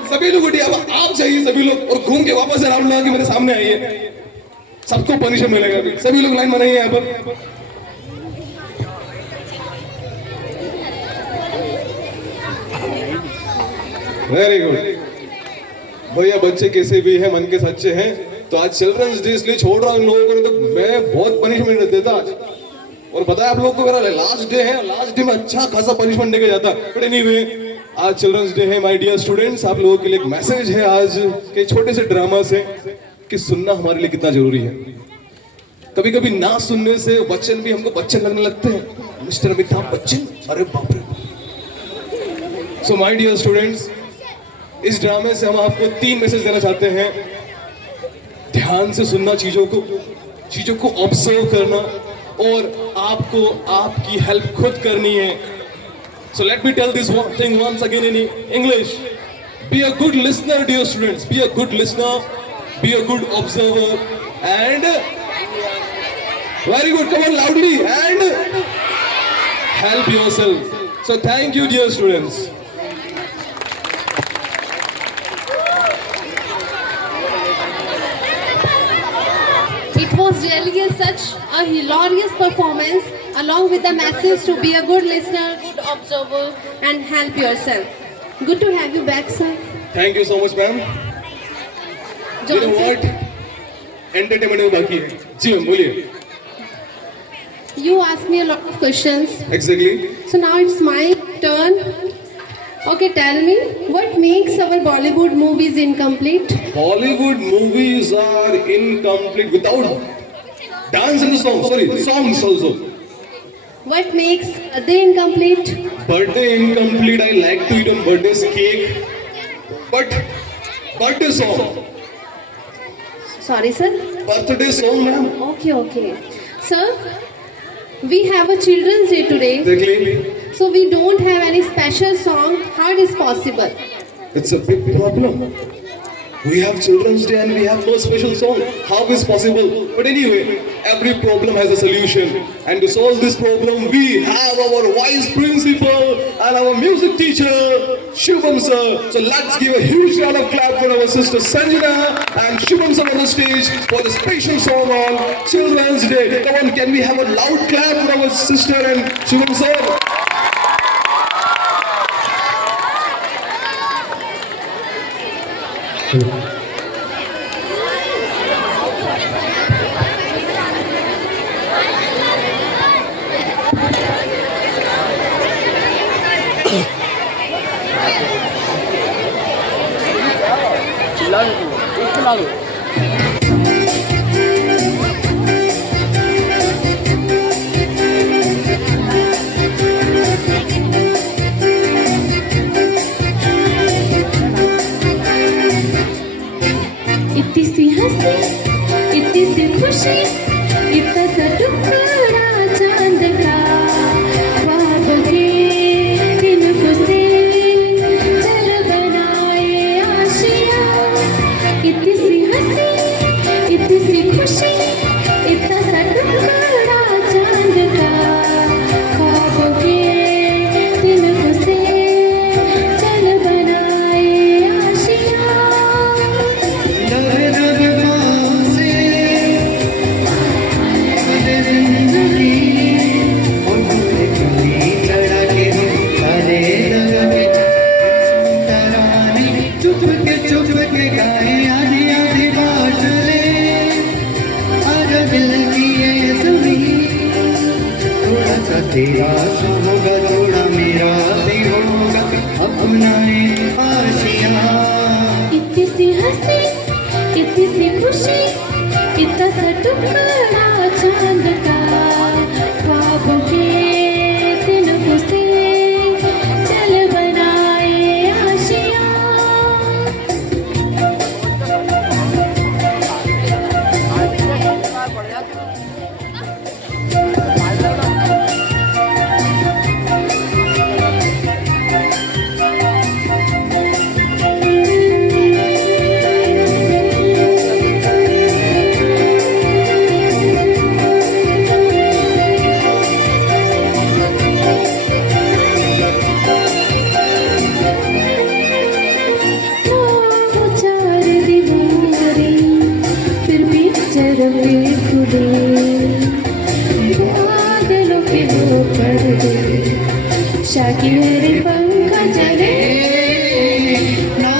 सभी लोग उठिए, अब आप जाइए सभी लोग और घूम के वापस राउंड लगा के मेरे सामने आइए। सबको पनिशमेंट मिलेगा अभी। सभी लोग लाइन बनाइए यहाँ पर। वेरी गुड भैया, बच्चे कैसे भी हैं मन के सच्चे हैं तो आज चिल्ड्रंस डे इसलिए छोड़ रहा हूँ इन लोगों को, नहीं तो मैं बहुत पनिशमेंट देता आज। और पता है आप लोगों को मेरा लास्ट डे है, लास्ट डे में अच्छा खासा पनिशमेंट देके जाता। बट एनीवे, आज चिल्ड्रंस डे है माय डियर स्टूडेंट्स। आप लोगों के लिए एक मैसेज है आज के छोटे से ड्रामा से कि सुनना हमारे लिए कितना जरूरी है। कभी कभी ना सुनने से वचन भी हमको बच्चन लगने लगते हैं। मिस्टर अमिताभ बच्चन, अरे बाप रे। सो माय डियर स्टूडेंट्स, इस ड्रामे से हम आपको 3 मैसेज देना चाहते हैं। ध्यान से सुनना चीजों को ऑब्जर्व करना, और आपको आपकी हेल्प खुद करनी है। So let me tell this one thing once again in English. Be a good listener, dear students. Be a good listener. Be a good observer. And very good. Come on loudly. And help yourself. So thank you, dear students. It was really such a hilarious performance, along with the message to be a good listener, good observer, and help yourself. Good to have you back, sir. Thank you so much, ma'am. You know what? Entertainment में बाकी है। जी मैम बोलिए। You asked me a lot of questions. Exactly. So now it's my turn. Okay, tell me, what makes our Bollywood movies incomplete? Bollywood movies are incomplete without dance and the song. Sorry, songs also. What makes they incomplete? Birthday incomplete. I like to eat on birthdays cake, but birthday song. Sorry, sir. Birthday song, ma'am. Okay. Sir, we have a children's day today, Exactly. so we don't have any special song. How it is possible? It's a big problem. We have Children's Day and we have no special song. How is possible? But anyway, every problem has a solution. And to solve this problem, we have our vice principal and our music teacher, Shubham sir. So let's give a huge round of clap for our sister Sanjana and Shubham sir on the stage for the special song on Children's Day. Come on, can we have a loud clap for our sister and Shubham sir? चिल्ला दो। इतनी सी हंसी, इतनी सी खुशी, इतना सा टुकड़ा चांद का, ख्वाब के तिनकों से चल बनाए आशियाँ। इतनी सी हंसी, इतनी सी खुशी, इतना सा टुकड़ा चांद का, ख्वाब के तिनकों से चल बनाए आशियाँ। चुप के गाए आधी आधी बात ले, आजा दिल की ये सुनी। थोड़ा सा तेरा सा होगा, थोड़ा मेरा भी होगा, अपनाए आशियाँ। इतनी सी हंसी, इतनी सी खुशी, इतना सा टुकड़ा चांद का, ख्वाब के तिनकों से चल बनाए आशियाँ। शाकी मेरे पंकज रे, ना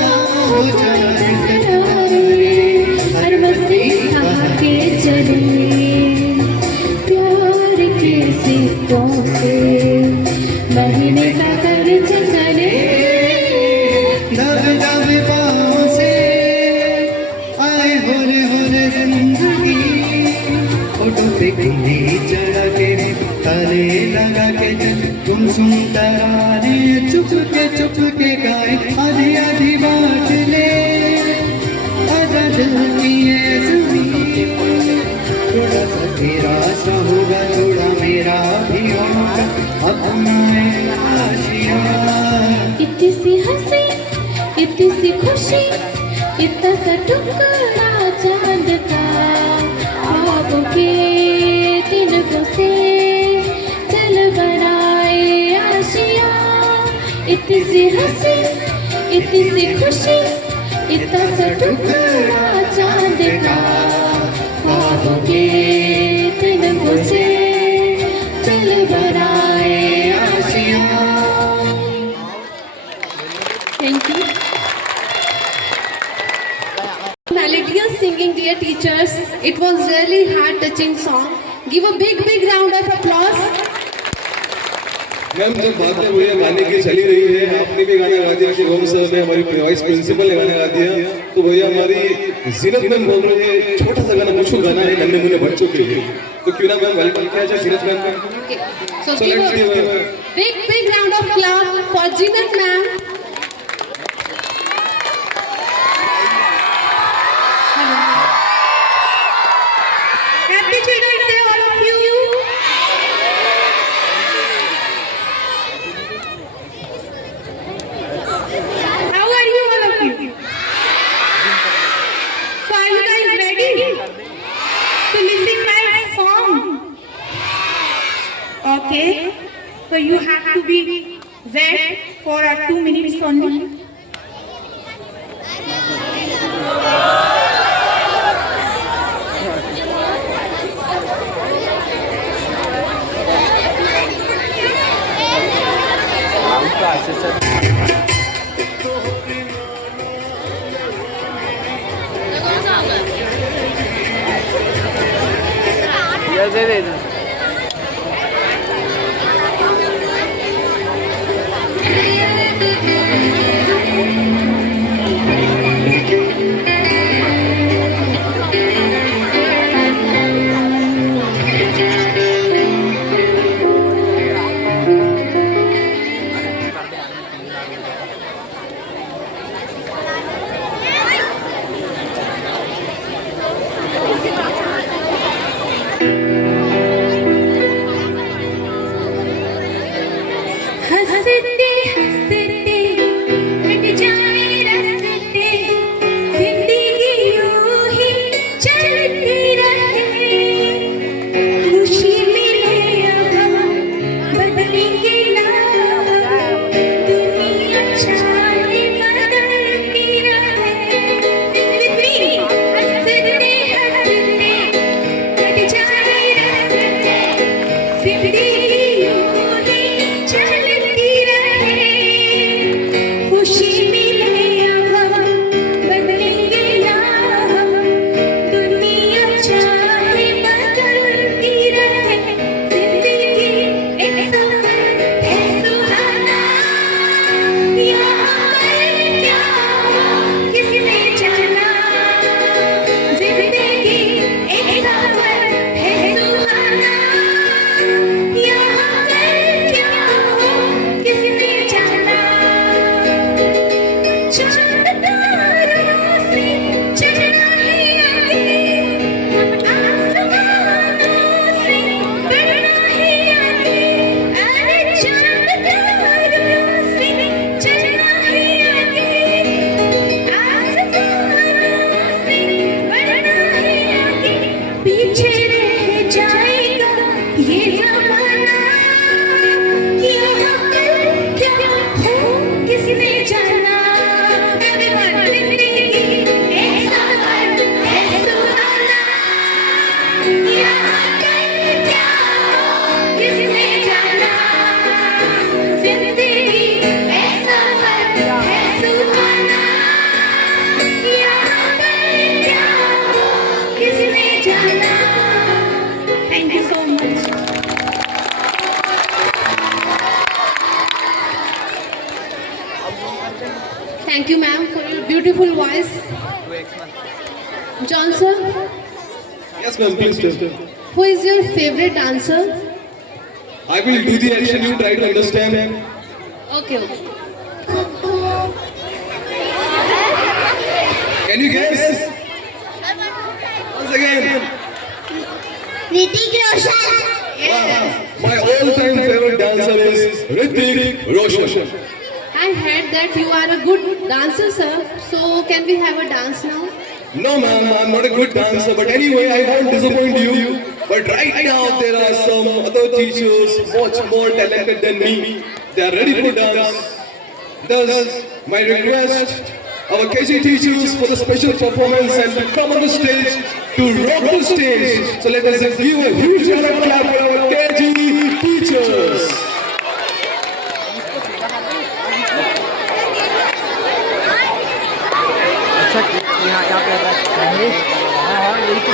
हो जाए करार रे, हर मस्ती छुप के गाए आधी आधी बात ले आजा दिल की ये ज़मीं थोड़ा सा तेरा सा होगा थोड़ा मेरा भी होगा अपना है आशिया इतनी सी हंसी इतनी सी खुशी इतना सा टुकड़ा चांद का ख्वाबों के तिनकों से चल बनाए आशिया इतनी सी हंसी इतनी सी खुशी इतना सा टुकड़ा चांद का ख्वाबों के तिनकों से चल बनाए Asia Thank you. Melodious singing, dear teachers. It was really heart-touching song. Give a big round of applause. Ma'am जब बातें भैया गाने की चली रही है आपने भी गाना गा दिया शिवम सर ने हमारी वाइस प्रिंसिपल ने गाना गा दिया तो भैया हमारी जीनत मैम बोल रहे हैं छोटा सा गाना कुछ गाना है नन्हे मुन्ने बच्चों के लिए तो क्यों ना मैम वेलकम किया जाए जीनत मैम का Okay. So So let's give give a a big round of applause for Jeanat ma'am. Happy Children's Day, all of you. How are you, all of you? So are you guys ready to listen my song? Okay. So you have to be there for 2 minutes only. ये दे दे इधर। हंसते हंसते कट जाए रस्ते जिंदगी यूं ही चलती रहे खुशी मिले अब बदलेंगे ना दुनिया चाहे बदलती रहे हंसते हंसते कट जाए रस्ते जिंदगी यूं ही चलती रहे खुशी मिले अब बदलेंगे ना हम दुनिया चाहे बदलती रहे जिंदगी एक सफर है सुहाना यहाँ पर क्या किसने जाना जिंदगी एक सफर है सुहाना यहाँ पर क्या किसने जाना चांद तारों से चलना है आगे आसमानों से बढ़ना है आगे अरे चांद तारों से चलना है आगे आसमानों से बढ़ना है आगे पीछे रह जाएगा ये ज़माना यहाँ कल क्या हो किसने जाना Everyone, जिंदगी एक सफर है सुहाना यहाँ कल क्या हो किसने जाना जिंदगी एक सफर है सुहाना यहाँ कल क्या हो किसने जाना Thank you so much. Thank you, ma'am, for your beautiful voice. John sir, yes ma'am please tell who is your favorite dancer? I will do the action you try to understand Okay. Can you guess? Once again. Hrithik Roshan. My all-time favorite dancer is Hrithik Roshan. I heard that you are a good dancer, sir. So can we have a dance now? No, ma'am, I'm not a good dancer, but anyway, I won't disappoint you. But right now, there are some other teachers much more talented than me. They are ready for dance. Thus, my request, our KG teachers for the special performance and to come on the stage to rock the stage. So let us give a huge round of applause for our KG teachers. अच्छा यहाँ पे रखेंगे. हाँ यही तो.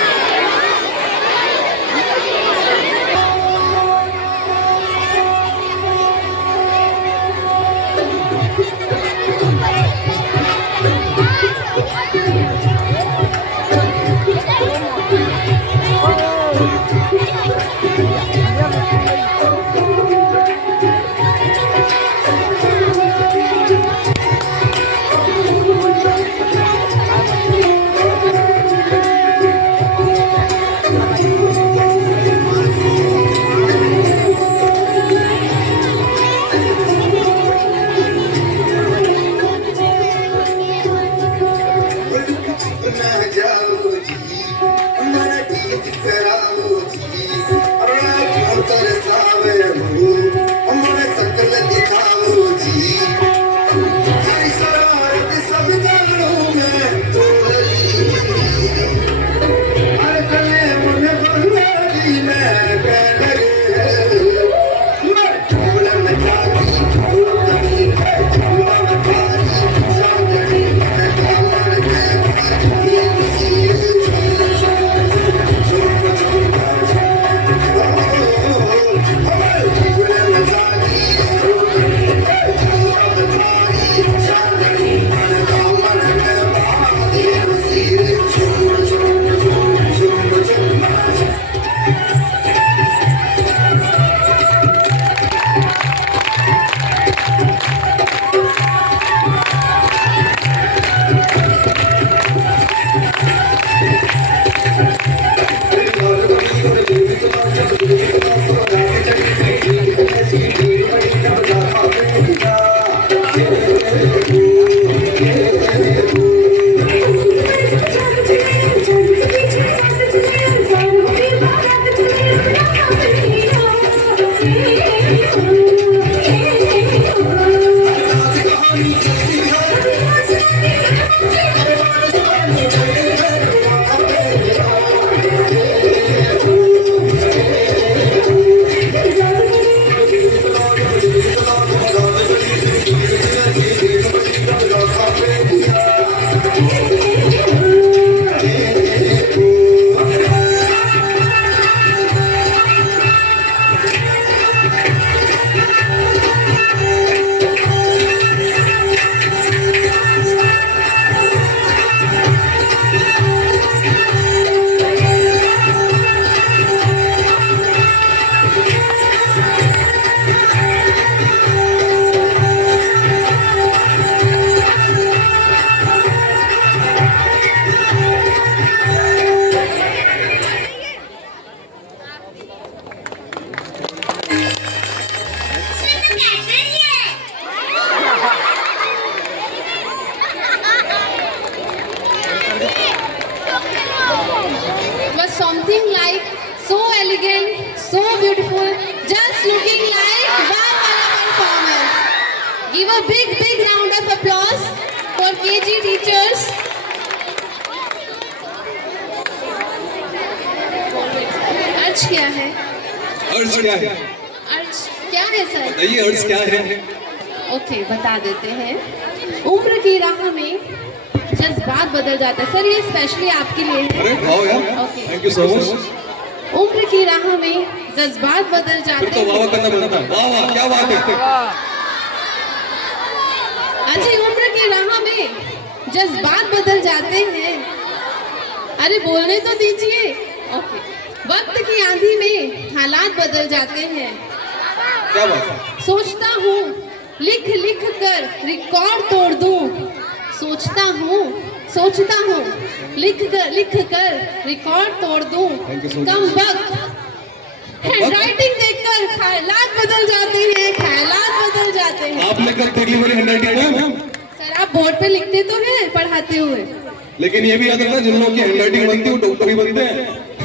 something like so elegant, so beautiful, just looking like wow performance. Give a big round of applause for KG teachers. अर्ज क्या है? अर्ज क्या है? अर्ज क्या है सर? बताइए अर्ज क्या है? ओके बता देते हैं। उम्र की राह में जज्बात बदल जाता है। सर ये स्पेशली आपके लिए है। अरे वाह यार, थैंक यू सो मच। उम्र की राह में जज्बात बदल जाते हैं। फिर तो वाह करना बनता है। वाह वाह क्या बात है। अजी उम्र की राह में जज्बात बदल जाते हैं। अरे बोलने तो दीजिए। ओके वक्त की आंधी में हालात बदल जाते हैं। क्या बात है। सोचता हूँ लिख कर रिकॉर्ड तोड़ दूं। सोचता हूँ सोचता हूँ लिख कर रिकॉर्ड तोड़ दूं। कम वक्त हैंडराइटिंग देखकर ख्यालात बदल जाते हैं, ख्यालात बदल जाते हैं। आपने कब देखी मेरी हैंडराइटिंग मैम? सर आप बोर्ड पे लिखते तो हैं पढ़ाते हुए। लेकिन ये भी याद रखना, जिन लोगों की हैंडराइटिंग बनती है वो डॉक्टर ही बनते हैं।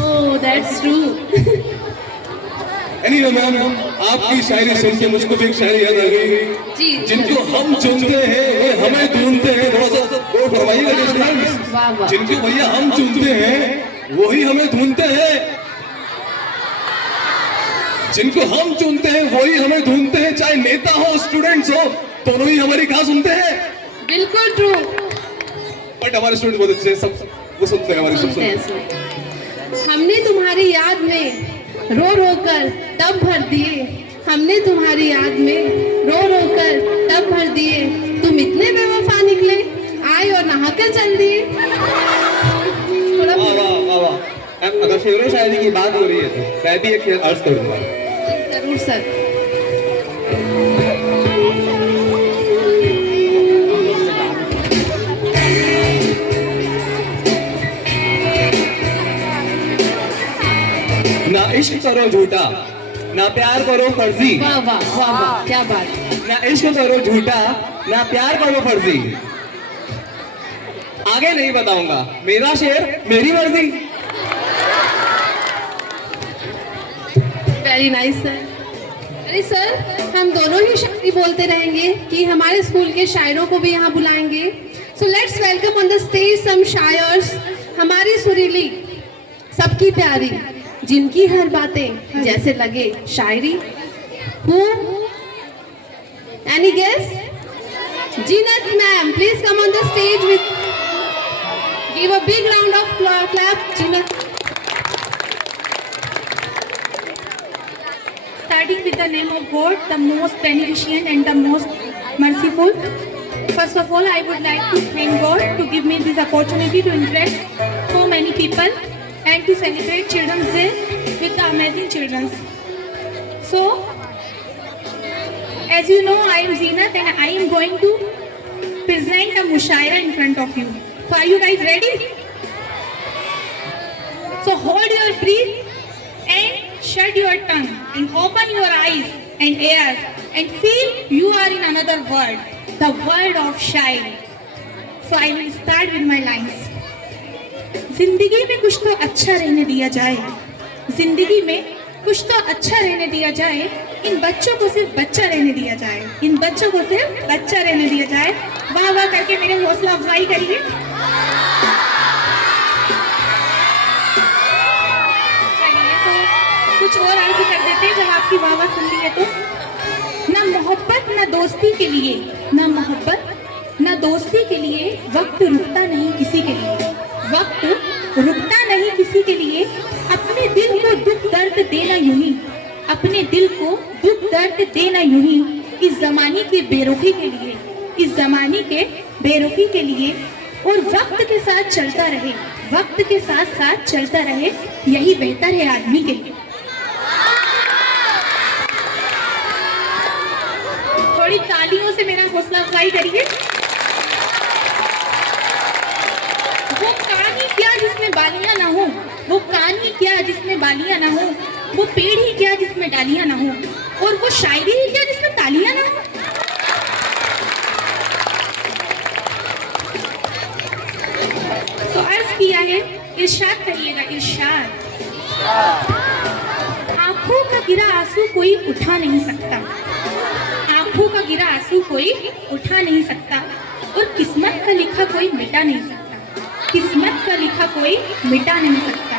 Oh that's true. Anyway ma'am, आपकी शायरी सुन के मुझको भी एक शायरी याद आ गई। जी जिनको हम चुनते हैं वे हमें ढूंढते हैं। थोड़ा सा और फरमाइएगा स्टूडेंट्स। वाह वाह। जिनको भैया हम चुनते हैं वही हमें ढूंढते हैं। जिनको हम चुनते हैं वही हमें ढूंढते हैं। चाहे नेता हो स्टूडेंट्स हो, दोनों ही हमारी कहाँ सुनते हैं। बिल्कुल ट्रू। बट हमारे स्टूडेंट बहुत अच्छे हैं, सब वो सुनते हैं हमारी सब। हमने तुम्हारी याद में रो रो कर तब भर दिए। हमने तुम्हारी याद में रो रो कर तब भर दिए। तुम इतने बेवफा निकले, आए और नहाकर चल दिए। थोड़ा वाह वाह वाह वाह। अगर शेरो शायरी की बात हो रही है तो मैं भी एक शेर अर्ज करूंगा। जरूर सर। ना इश्क करो झूठा, ना प्यार करो फर्जी। वाह वाह वाह वाह, क्या बात। ना इश्क करो झूठा, ना प्यार करो फर्जी। आगे नहीं बताऊंगा, मेरा शेर मेरी मर्जी। Very nice sir. अरे सर हम दोनों ही शायरी बोलते रहेंगे कि हमारे स्कूल के शायरों को भी यहाँ बुलाएंगे। So let's welcome on the stage some शायर्स। हमारी सुरीली, सबकी प्यारी, जिनकी हर बातें जैसे लगे शायरी। Who? Any guess? Jinat ma'am, please come on the stage with. Give a big round of clap, Jinat. Starting with the name of God, the most beneficent and the most merciful. First of all, I would like to thank God to give me this opportunity to interact so many people and to celebrate Children's Day with the amazing children. So, as you know, I am Zeenat and I am going to present a mushaira in front of you. So, are you guys ready? So, hold your breath and shut your tongue and open your eyes and ears and feel you are in another world, the world of shairi. So, I will start with my lines. जिंदगी में कुछ तो अच्छा रहने दिया जाए, जिंदगी में कुछ तो अच्छा रहने दिया जाए। इन बच्चों को सिर्फ बच्चा रहने दिया जाए, इन बच्चों को सिर्फ बच्चा रहने दिया जाए। वाह वाह करके मेरे हौसला अफजाई करिए। चलिए तो कुछ और अर्ज कर देते हैं जब आपकी वाह वाह सुन ली है तो। ना मोहब्बत ना दोस्ती के लिए, ना मोहब्बत ना दोस्ती के लिए वक्त रुकता नहीं किसी के लिए, वक्त रुकता नहीं किसी के लिए। अपने दिल को दुख दर्द देना यूं ही, अपने दिल को दुख दर्द देना यूं ही। इस जमाने के बेरुखी के लिए, इस जमाने के बेरुखी के लिए। और वक्त के साथ चलता रहे, वक्त के साथ साथ चलता रहे, यही बेहतर है आदमी के लिए। थोड़ी तालियों से मेरा हौसला अफजाई करिए। वो कहानी क्या जिसमें बालियां ना हो, वो कहानी क्या जिसमें बालियां ना हो, वो पेड़ ही क्या जिसमें डालियां ना हो, और वो शायरी ही क्या जिसमें तालियां ना हो। तो अर्ज किया है, इरशाद करिएगा, इरशाद। आंखों का गिरा आंसू कोई उठा नहीं सकता, आंखों का गिरा आंसू कोई उठा नहीं सकता, और किस्मत का लिखा कोई मिटा नहीं सकता, किस्मत का लिखा कोई मिटा नहीं सकता।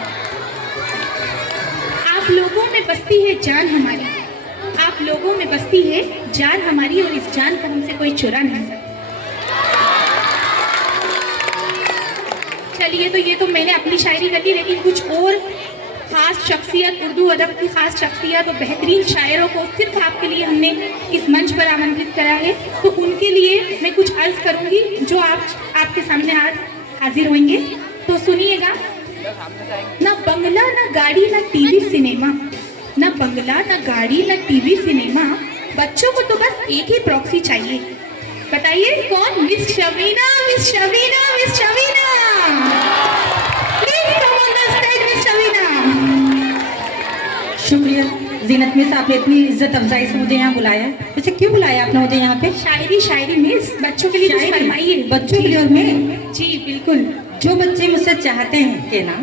आप लोगों में बसती है जान हमारी, आप लोगों में बसती है जान हमारी, और इस जान को हमसे कोई चुरा नहीं सकता। चलिए तो ये तो मैंने अपनी शायरी कर ली, लेकिन कुछ और खास शख्सियत, उर्दू अदब की खास शख्सियत और बेहतरीन शायरों को सिर्फ आपके लिए हमने इस मंच पर आमंत्रित करा है। तो उनके लिए मैं कुछ अर्ज करूंगी जो आपके सामने आज हाजिर होंगे। तो सुनिएगा। ना बंगला ना गाड़ी ना टीवी सिनेमा, ना बंगला ना गाड़ी ना टीवी सिनेमा, बच्चों को तो बस एक ही प्रॉक्सी चाहिए, बताइए कौन? मिस शमीना, मिस शमीना, मिस Shamina. Please come on the stage miss Shamina. शुक्रिया जीनत मिस, आपने इतनी इज्जत अफजाई से मुझे यहाँ बुलाया। वैसे क्यों बुलाया आपने मुझे यहाँ पे? शायरी शायरी मिस, बच्चों के लिए कुछ फरमाइए। बच्चों के लिए? और मैं? जी बिल्कुल। जो बच्चे मुझसे चाहते हैं कहना,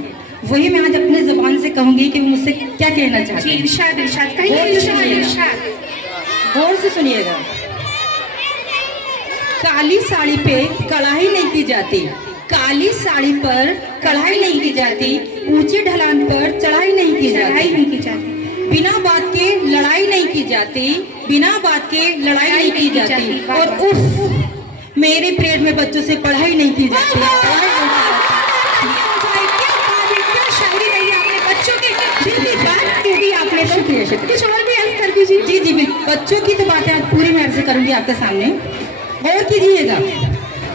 वही मैं आज अपने जुबान से कहूंगी कि वो मुझसे क्या कहना चाहते जी हैं। इरशाद इरशाद कहिए, इरशाद इरशाद। गौर से सुनिएगा। काली साड़ी पे कढ़ाई नहीं की जाती, काली साड़ी पर कढ़ाई नहीं की जाती, ऊंचे ढलान पर चढ़ाई नहीं की चढ़ाई जाती, नहीं की जाती, बिना बात के लड़ाई नहीं की जाती, बिना बात के लड़ाई नहीं की जाती, और उफ मेरे पीरियड में बच्चों से पढ़ाई नहीं की जाती। क्या शायरी कही आपने, बच्चों के दिल की बात कह दी आपने। शुक्रिया शुक्रिया। कुछ और भी अर्ज कर दीजिए। जी जी बिल्कुल, बच्चों की तो बातें आज पूरी मैं अर्ज करूंगी आपके सामने। गौर कीजिएगा।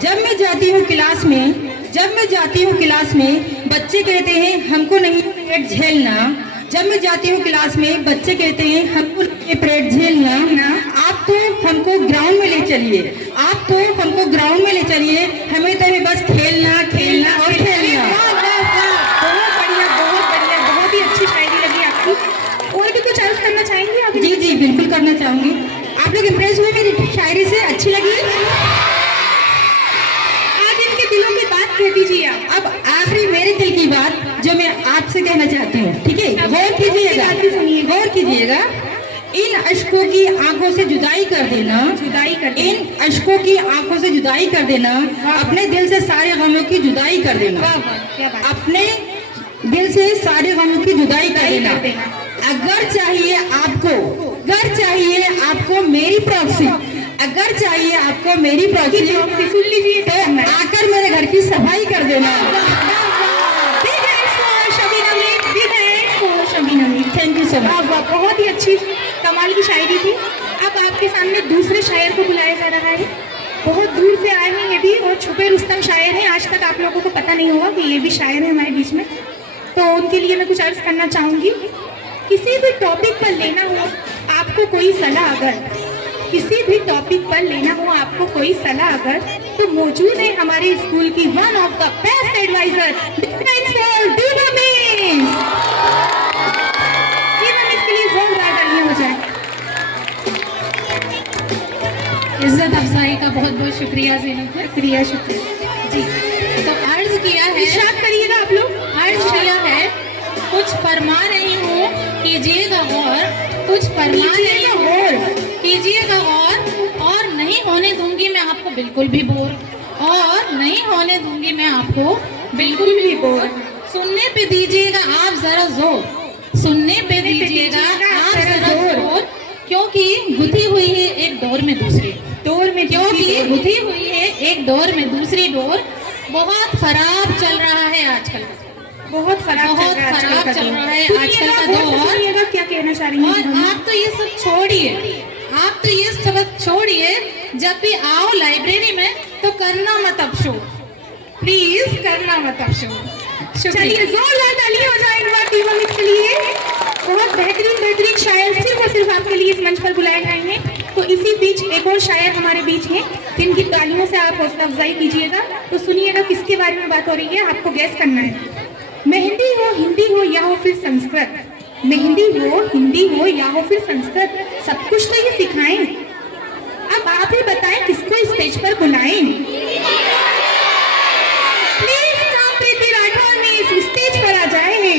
जब मैं जाती हूँ क्लास में, जब मैं जाती हूँ क्लास में, बच्चे कहते हैं हमको नहीं परेड झेलना। जब मैं जाती हूँ क्लास में, बच्चे कहते हैं हमको नहीं परेड झेलना। आप तो हमको ग्राउंड में ले चलिए, आप तो हमको ग्राउंड में ले चलिए, हमें तो अभी बस खेलना खेलना और खेलना। बहुत बढ़िया, बहुत बढ़िया, बहुत ही अच्छी शायरी लगी आपकी। और भी कुछ अर्ज करना चाहेंगे आप? जी जी बिल्कुल करना चाहूंगी। आप लोग इम्प्रेस हुए मेरी शायरी से? अच्छी लगी? आज इनके दिलों की बात कह दीजिए आप। अब आखिरी मेरे दिल की बात जो मैं आपसे कहना चाहती हूँ, ठीक है? गौर कीजिएगा, गौर कीजिएगा। इन अश्कों की आंखों से जुदाई कर देना, जुदाई कर देना, इन अश्कों की आंखों से जुदाई कर देना, अपने दिल से सारे गमों की जुदाई कर देना, वाह वाह क्या बात। अपने दिल से सारे गमों की जुदाई कर देना। अगर चाहिए आपको, अगर चाहिए आपको मेरी प्रॉक्सी, अगर चाहिए आपको मेरी प्रॉक्सी, सुन लीजिए तो आकर मेरे घर की सफाई कर देना। Thank you so much. बहुत ही अच्छी कमाल की शायरी थी। अब आपके सामने दूसरे शायर को बुलाया जा रहा है। बहुत दूर से आए हैं ये भी, और छुपे रुस्तम शायर हैं। आज तक आप लोगों को पता नहीं होगा कि ये भी शायर है हमारे बीच में। तो उनके लिए मैं कुछ अर्ज करना चाहूँगी। किसी भी टॉपिक पर लेना हो आपको कोई सलाह, अगर किसी भी टॉपिक पर लेना हो आपको कोई सलाह अगर, तो मौजूद है हमारे स्कूल की one of the best adviser Deepa miss. इसके लिए जोरदार तालियां हो जाए। इज्जत अफजाई का बहुत बहुत शुक्रिया ज़ीनत। शुक्रिया शुक्रिया जी। तो अर्ज किया है, इरशाद करिएगा आप लोग। अर्ज किया है, कुछ फरमा रही हूँ कीजिएगा गौर, कुछ फरमा रही हूँ कीजिएगा गौर, और नहीं होने दूंगी मैं आपको बिल्कुल भी बोर, और नहीं होने दूंगी मैं आपको बिल्कुल भी बोर। सुनने पे दीजिएगा आप जरा जोर, सुनने पे दीजिएगा आप जरा जोर, क्योंकि गुथी हुई है एक दौर में दूसरी दौर में, क्योंकि गुथी हुई है एक दौर में दूसरी दौर। बहुत खराब चल रहा है आजकल, बहुत खराब चल रहा है आजकल का दौर। क्या कहना चाह रही हैं? और आप तो ये सब छोड़िए, आप तो ये सब छोड़िए, जब भी आओ लाइब्रेरी में तो करना मत अफशो, प्लीज करना मत अफशो। चलिए जोरदार तालियां हो जाए दीपा मिस के लिए। बहुत बेहतरीन बेहतरीन शायर सिर्फ और सिर्फ आपके लिए इस मंच पर बुलाए गए हैं। तो इसी बीच एक और शायर हमारे बीच हैं जिनकी तालियों से आप हौसला अफजाई कीजिएगा। तो सुनिएगा किसके बारे में बात हो रही है, आपको गैस करना है। मेहंदी हो हिंदी हो या हो फिर संस्कृत, मेहंदी हो हिंदी हो या हो फिर संस्कृत, सब कुछ तो ये सिखाएं। अब आप ही बताएं किसको स्टेज पर बुलाएं। प्लीज काम प्रीति राठौर में इस स्टेज पर आ जाए।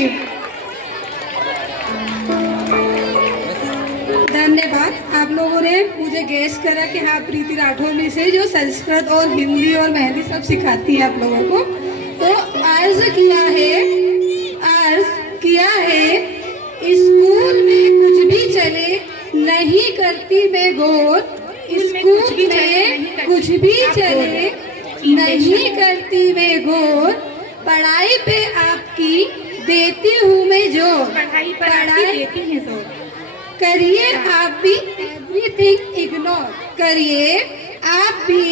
धन्यवाद। आप लोगों ने मुझे गेस करा कि हाँ प्रीति राठौर में से जो संस्कृत और हिंदी और मेहंदी सब सिखाती है आप लोगों को। तो अर्ज किया है स्कूल में कुछ भी चले नहीं करती मैं गौर, स्कूल में कुछ भी चले नहीं करती मैं गौर, पढ़ाई पे आपकी देती हूँ मैं जोर, पढ़ाई पर आपकी देती हैं जोर। करिए आप भी एवरीथिंग इग्नोर, करिए आप भी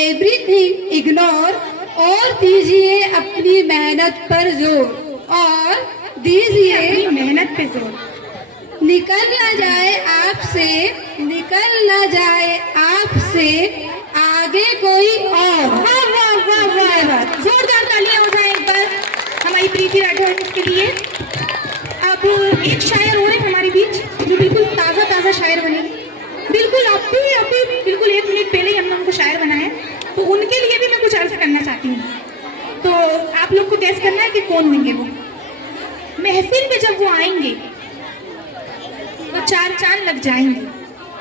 एवरीथिंग इग्नोर, और दीजिए अपनी मेहनत पर जोर, और दीजिए अपनी मेहनत पे जोर। निकल ना जाए आपसे, निकल ना जाए आपसे आगे चाहती हूँ। तो आप लोग को गैस करना है कि कौन होंगे वो। महफिल में जब वो आएंगे तो 4 चांद लग जाएंगे।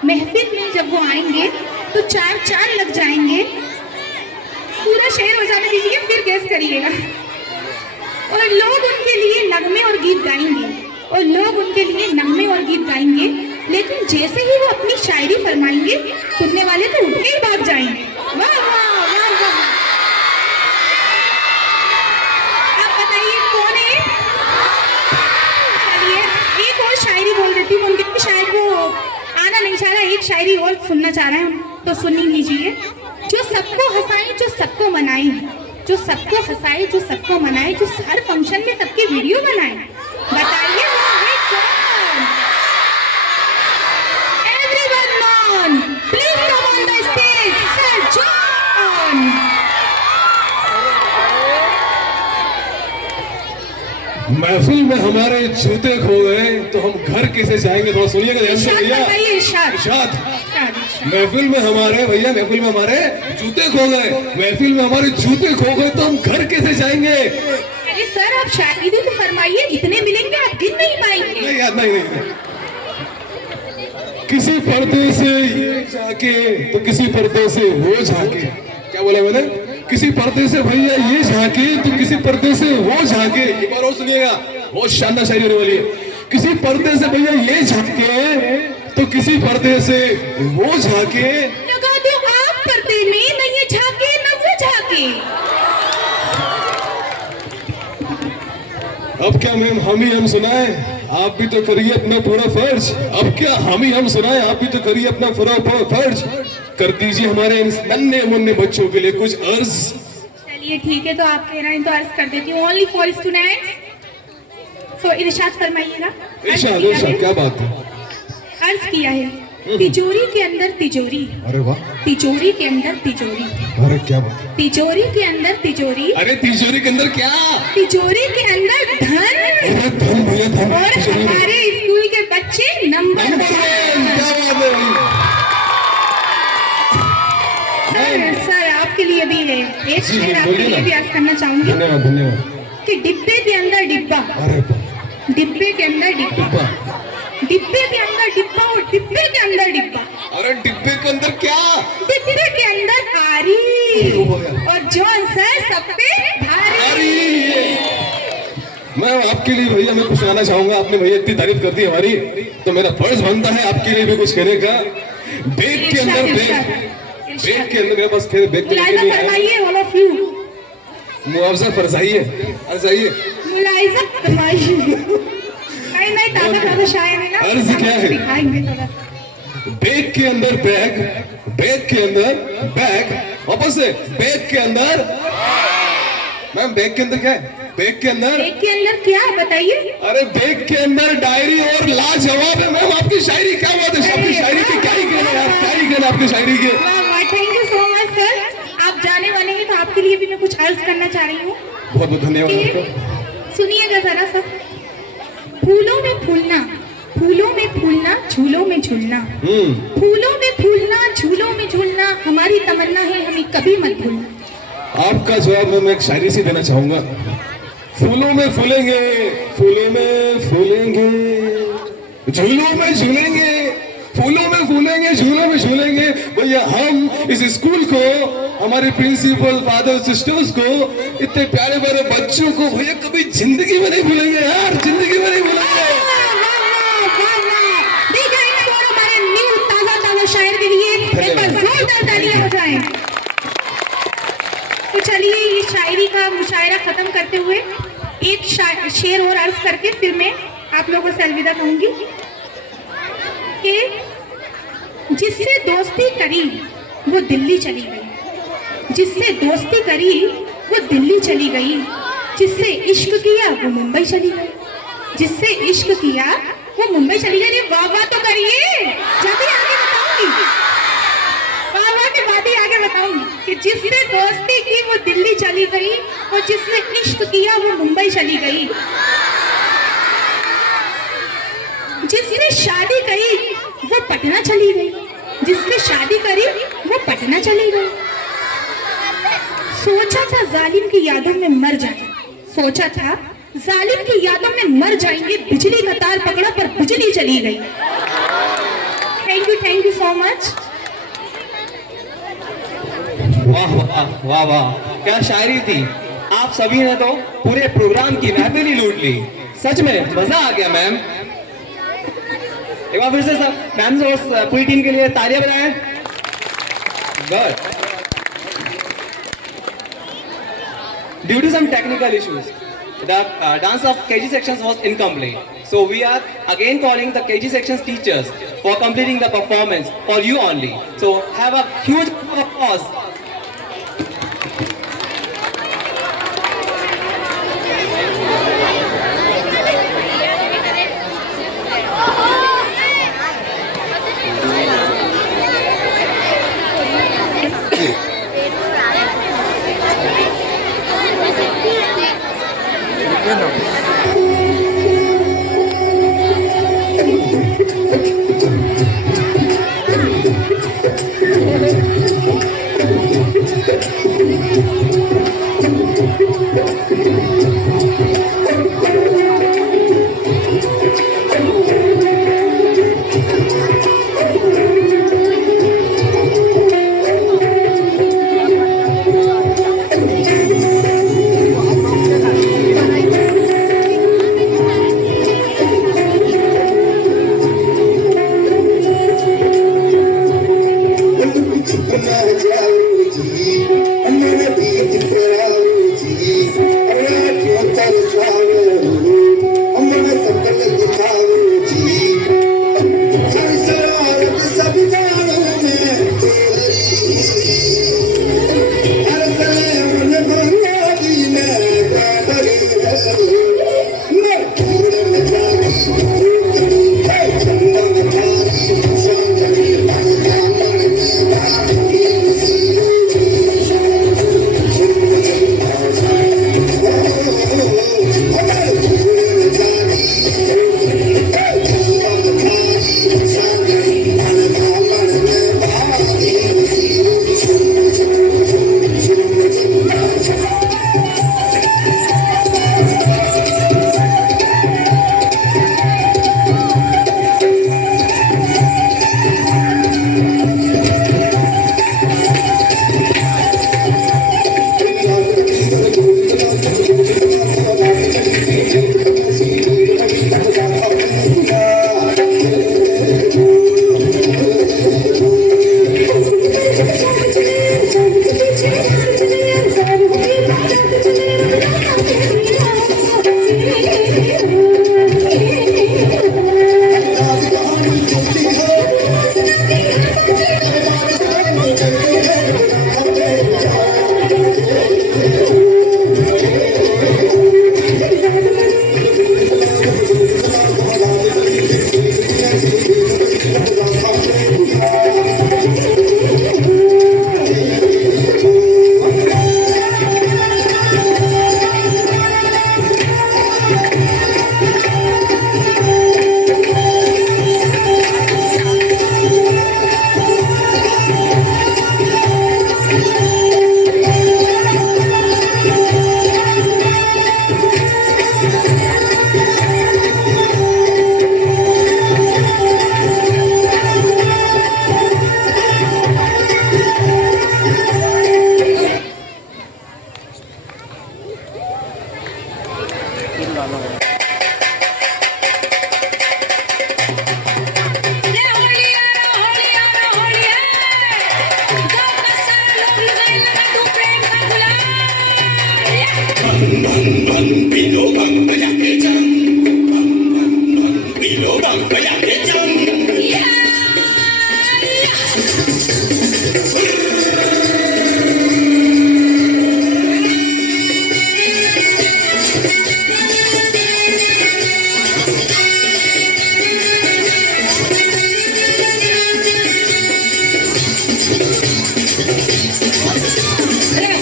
महफिल में जब वो आएंगे तो 4 चांद लग जाएंगे। पूरा शेर हो जाने दीजिए, फिर गैस करिएगा। और लोग उनके लिए नगमे और गीत गाएंगे, और लोग उनके लिए नगमे और गीत गाएंगे, लेकिन जैसे ही वो अपनी शायरी फरमाएंगे सुनने वाले तो उठ के ही भाग जाएंगे। वाह वाह वाह वाह। आप बताइए कौन है? चलिए एक और शायरी बोल देती हूँ, उनके शायद वो आना नहीं चाह रहा, एक शायरी और सुनना चाह रहे हैं हम, तो सुन ही लीजिए। जो सबको हंसाए, जो सबको मनाए, जो सबको हंसाए, जो सबको मनाए, जो हर फंक्शन में सबकी वीडियो बनाए, बताइए वो है कौन? Everyone on, please come on the stage, Sir John. महफिल में हमारे जूते खो गए तो हम घर कैसे जाएंगे? थोड़ा सुनिएगा ध्यान से भैया। इरशाद। महफिल में हमारे भैया, महफिल में हमारे जूते खो गए, महफिल में हमारे जूते खो गए तो हम घर कैसे जाएंगे? अरे सर आप शायरी भी तो फरमाइए, इतने मिलेंगे आप गिन नहीं पाएंगे। नहीं यार, नहीं। किसी पर्दे से ये जाके तो किसी पर्दे से वो झाके। क्या बोला मैंने? किसी पर्दे से भैया ये झाके तो किसी पर्दे से वो झाके। एक बार और सुनिएगा, बहुत शानदार शायरी होने वाली है। किसी पर्दे से भैया ये झाके तो किसी पर्दे से वो झाके। लगा दो आप पर्दे में, न ये झाके न वो झाके। अब क्या मैम हम सुनाए? आप भी तो करिए अपना पूरा फर्ज। अब क्या हम सुनाए? आप भी तो करिए अपना पूरा फर्ज। कर दीजिए हमारे इन नन्हे मुन्ने बच्चों के लिए कुछ अर्ज। चलिए ठीक है, तो आप कह रहे हैं तो अर्ज कर देती हूँ। Only for students. सो इरशाद फरमाइएगा। इरशाद, क्या बात है? अर्ज किया है, तिजोरी के अंदर तिजोरी। अरे वाह। तिजोरी के अंदर तिजोरी। अरे क्या बात? तिजोरी के अंदर तिजोरी। अरे तिजोरी के अंदर क्या? तिजोरी के अंदर धन। अरे धन भैया, धन। और हमारे स्कूल के बच्चे नंबर 1। क्या बात है? सर आपके लिए भी है एक शेर, आपके लिए भी अर्ज करना चाहूंगी। धन्यवाद धन्यवाद। कि डिब्बे के अंदर डिब्बा। अरे डिब्बे के अंदर डिब्बा। डिब्बे के अंदर डिब्बा और डिब्बे के अंदर डिब्बा। अरे डिब्बे के अंदर क्या? डिब्बे के अंदर आरी और जॉन सर सब पे भारी। मैं आपके लिए भैया मैं कुछ सुनाना चाहूंगा। आपने भैया इतनी तारीफ कर दी हमारी, तो मेरा फर्ज बनता है आपके लिए भी कुछ कहने का। बेग के अंदर बेग के अंदर मेरे पास खेल बेग तो लेके नहीं फरमाइए ऑल ऑफ यू। मुआवजा फरमाइए, फरमाइए। मुलाइजा फरमाइए। नहीं ताजा शायर है ना। अर्ज क्या है? दिखाएंगे थोड़ा। बैग के अंदर बैग, बैग के अंदर बैग, वापस से बैग के अंदर। मैम बैग के अंदर क्या है? बैग के अंदर क्या है बताइए? अरे बैग के अंदर डायरी और लाजवाब है। मैम आपकी शायरी क्या बात है? आपकी शायरी के क्या ही कहना यार, क्या ही कहना आपकी शायरी के। Thank you so much sir. आप जाने वाले हैं तो आपके लिए भी मैं कुछ अर्ज करना चाह रही हूँ। बहुत बहुत धन्यवाद। सुनिएगा जरा सा। फूलों में फूलना, फूलों में फूलना, झूलों में झूलना। फूलों में फूलना, झूलों में झूलना, हमारी तमन्ना है हमें कभी मत भूलना। आपका जवाब मैं एक शायरी से देना चाहूंगा। फूलों में फूलेंगे, फूलों में फूलेंगे, झूलों में झूलेंगे, फूलों में फूलेंगे, झूलों में झूलेंगे। भैया हम इस स्कूल को, हमारे प्रिंसिपल, फादर, सिस्टर्स को, इतने प्यारे प्यारे बच्चों को भैया कभी जिंदगी में नहीं भूलेंगे यार, जिंदगी में नहीं भूलेंगे। हमारे न्यू ताजा शायर के लिए एक बार जोरदार तालियां हो जाएं। तो चलिए ये शायरी का मुशायरा खत्म करते हुए एक शेर और अर्ज करके फिर मैं आप लोगों से अलविदा कहूंगी कि जिससे दोस्ती करी वो दिल्ली चली गई, जिससे दोस्ती करी वो दिल्ली चली गई, जिससे इश्क किया वो मुंबई चली गई, जिससे इश्क किया वो मुंबई चली गई। वाह वाह तो करिए, जल्दी आगे बताऊंगी, वाह वाह के बाद ही आगे बताऊंगी कि जिससे दोस्ती की वो दिल्ली चली गई और जिससे इश्क किया वो मुंबई चली गई, जिससे शादी करी वो पटना चली गई, जिससे शादी करी वो पटना चली गई। सोचा था जालिम की यादों में मर जाए, सोचा था जालिम की यादों में मर जाएंगे, बिजली का तार पकड़ा पर बिजली चली गई। Thank you so much. वाह वाह वाह वाह, क्या शायरी थी। आप सभी ने तो पूरे प्रोग्राम की महफिल ही लूट ली। सच में मजा आ गया मैम। एक बार फिर से सर मैम से पूरी टीम के लिए तालियां बजाएं। Good. Due to some technical issues, the dance of KG sections was incomplete. So we are again calling the KG sections teachers for completing the performance for you only. So have a huge applause.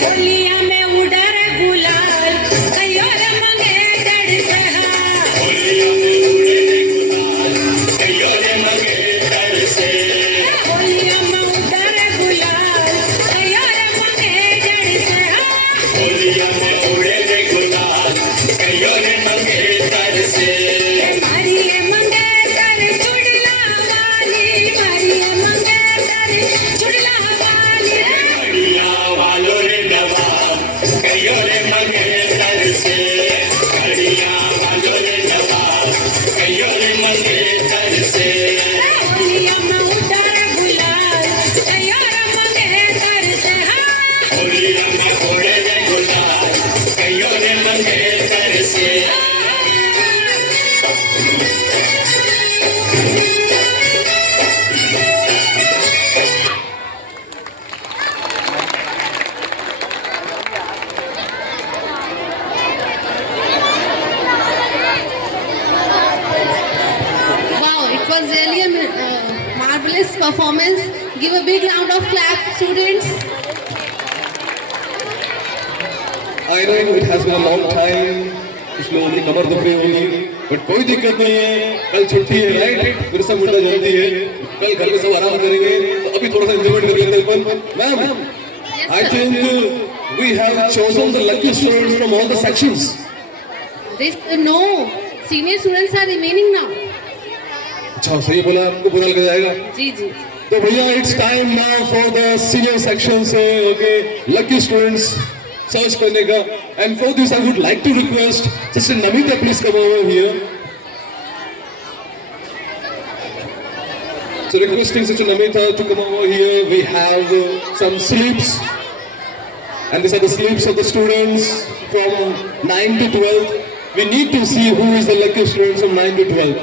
होलिया में उड़र गुलाल, कयोर मंगे I know it has been a long time. कुछ लोगों की कमर दुख रही होगी, बट कोई दिक्कत नहीं है. कल छुट्टी है, राइट? बिरसा मुंडा जयंती है. कल घर में सब आराम करेंगे. तो अभी थोड़ा सा एंजॉयमेंट कर लेते हैं अपन. Ma'am, I think we have chosen the lucky students from all the sections. No, senior students are remaining now. अच्छा, सही बोला. आपको बुरा लग जाएगा. जी जी. तो भैया, it's time now for the senior section से, okay, lucky students सर्च करने का. And for this, I would like to request Sister Namita, please come over here. So requesting Sister Namita to come over here. We have some sleeps, and these are the sleeps of the students from 9 to 12. We need to see who is the lucky students from 9 to 12.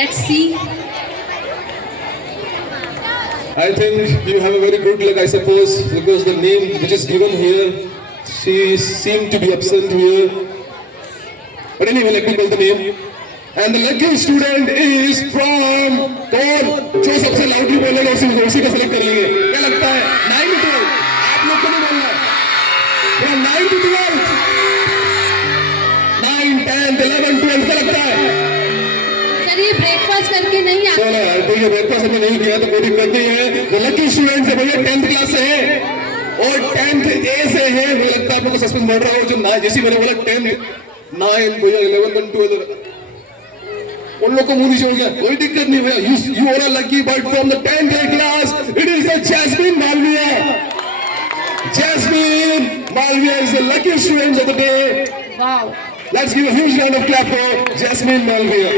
Let's see. I think you have a very good luck, I suppose, because the name which is given here, she seemed to be absent here. But anyway, let me call the name. And the lucky student is from कौन? जो सबसे loudly बोलेगा उसी को select कर लेंगे. क्या लगता है? 9 to 12. आप लोग को नहीं बोलना. From 9 to 12. 9, 10, 11, 12. क्या लगता है? सर ये ब्रेकफास्ट करके नहीं आते. चलो यार, तो ये ब्रेकफास्ट हमने नहीं किया तो कोई दिक्कत नहीं है. वो लकी स्टूडेंट है भैया, 10th क्लास से है और 10th A से है. मुझे लगता है आप लोग को सस्पेंस बढ़ रहा हो. जो ना जैसे मैंने बोला 10, 9 भैया 11 1 12 उन लोग को मुंह नीचे हो गया. कोई दिक्कत नहीं भैया. You are lucky, but from the 10th A class, it is the Jasmine Malviya. Jasmine Malviya is the lucky student of the day. Wow. Let's give a huge round of clap for Jasmine Malviya.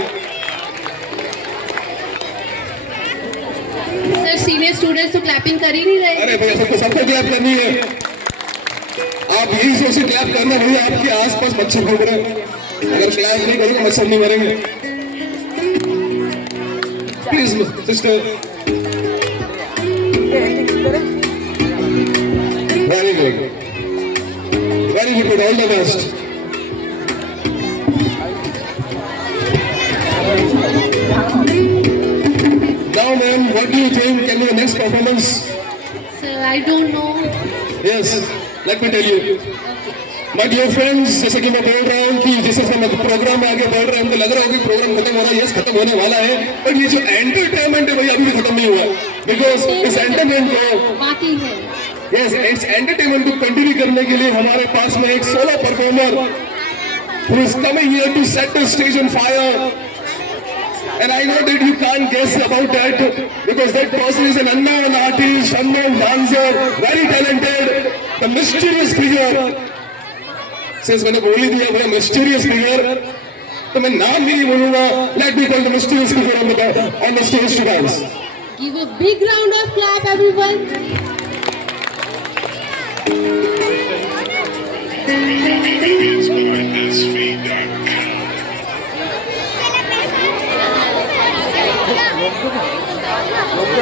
Sir senior students तो क्लैपिंग कर ही नहीं रहे. अरे भैया, सबको क्लैप करनी है. आप यही सोच के क्लैप करना भैया. आपके आसपास मच्छर घूम रहे हैं. अगर क्लैप नहीं करोगे मच्छर नहीं मरेंगे. Please sister. Very good, very good. All the best. Now, ma'am, what do you think can be the next performance? Sir, I don't know. Yes, let me tell you. My dear friends, जैसे कि मैं बोल रहा हूँ कि जैसे हम प्रोग्राम में आगे बढ़ रहे हैं, हमको लग रहा हो कि प्रोग्राम खत्म हो रहा है. यस, खत्म होने वाला है. बट ये जो एंटरटेनमेंट है भैया, अभी भी खत्म नहीं हुआ. बिकॉज इस एंटरटेनमेंट को बाकी है. यस, इस एंटरटेनमेंट को कंटिन्यू करने के लिए हमारे पास में एक solo performer who is coming here to set the stage on fire. And I know that you can't guess about that because that person is an unknown artist, unknown dancer, very talented, the mysterious figure. Since मैंने बोल ही दिया भैया mysterious figure, तो मैं नाम भी नहीं बोलूँगा. Let me call the mysterious figure on the stage to dance. Give a big round of clap, everyone.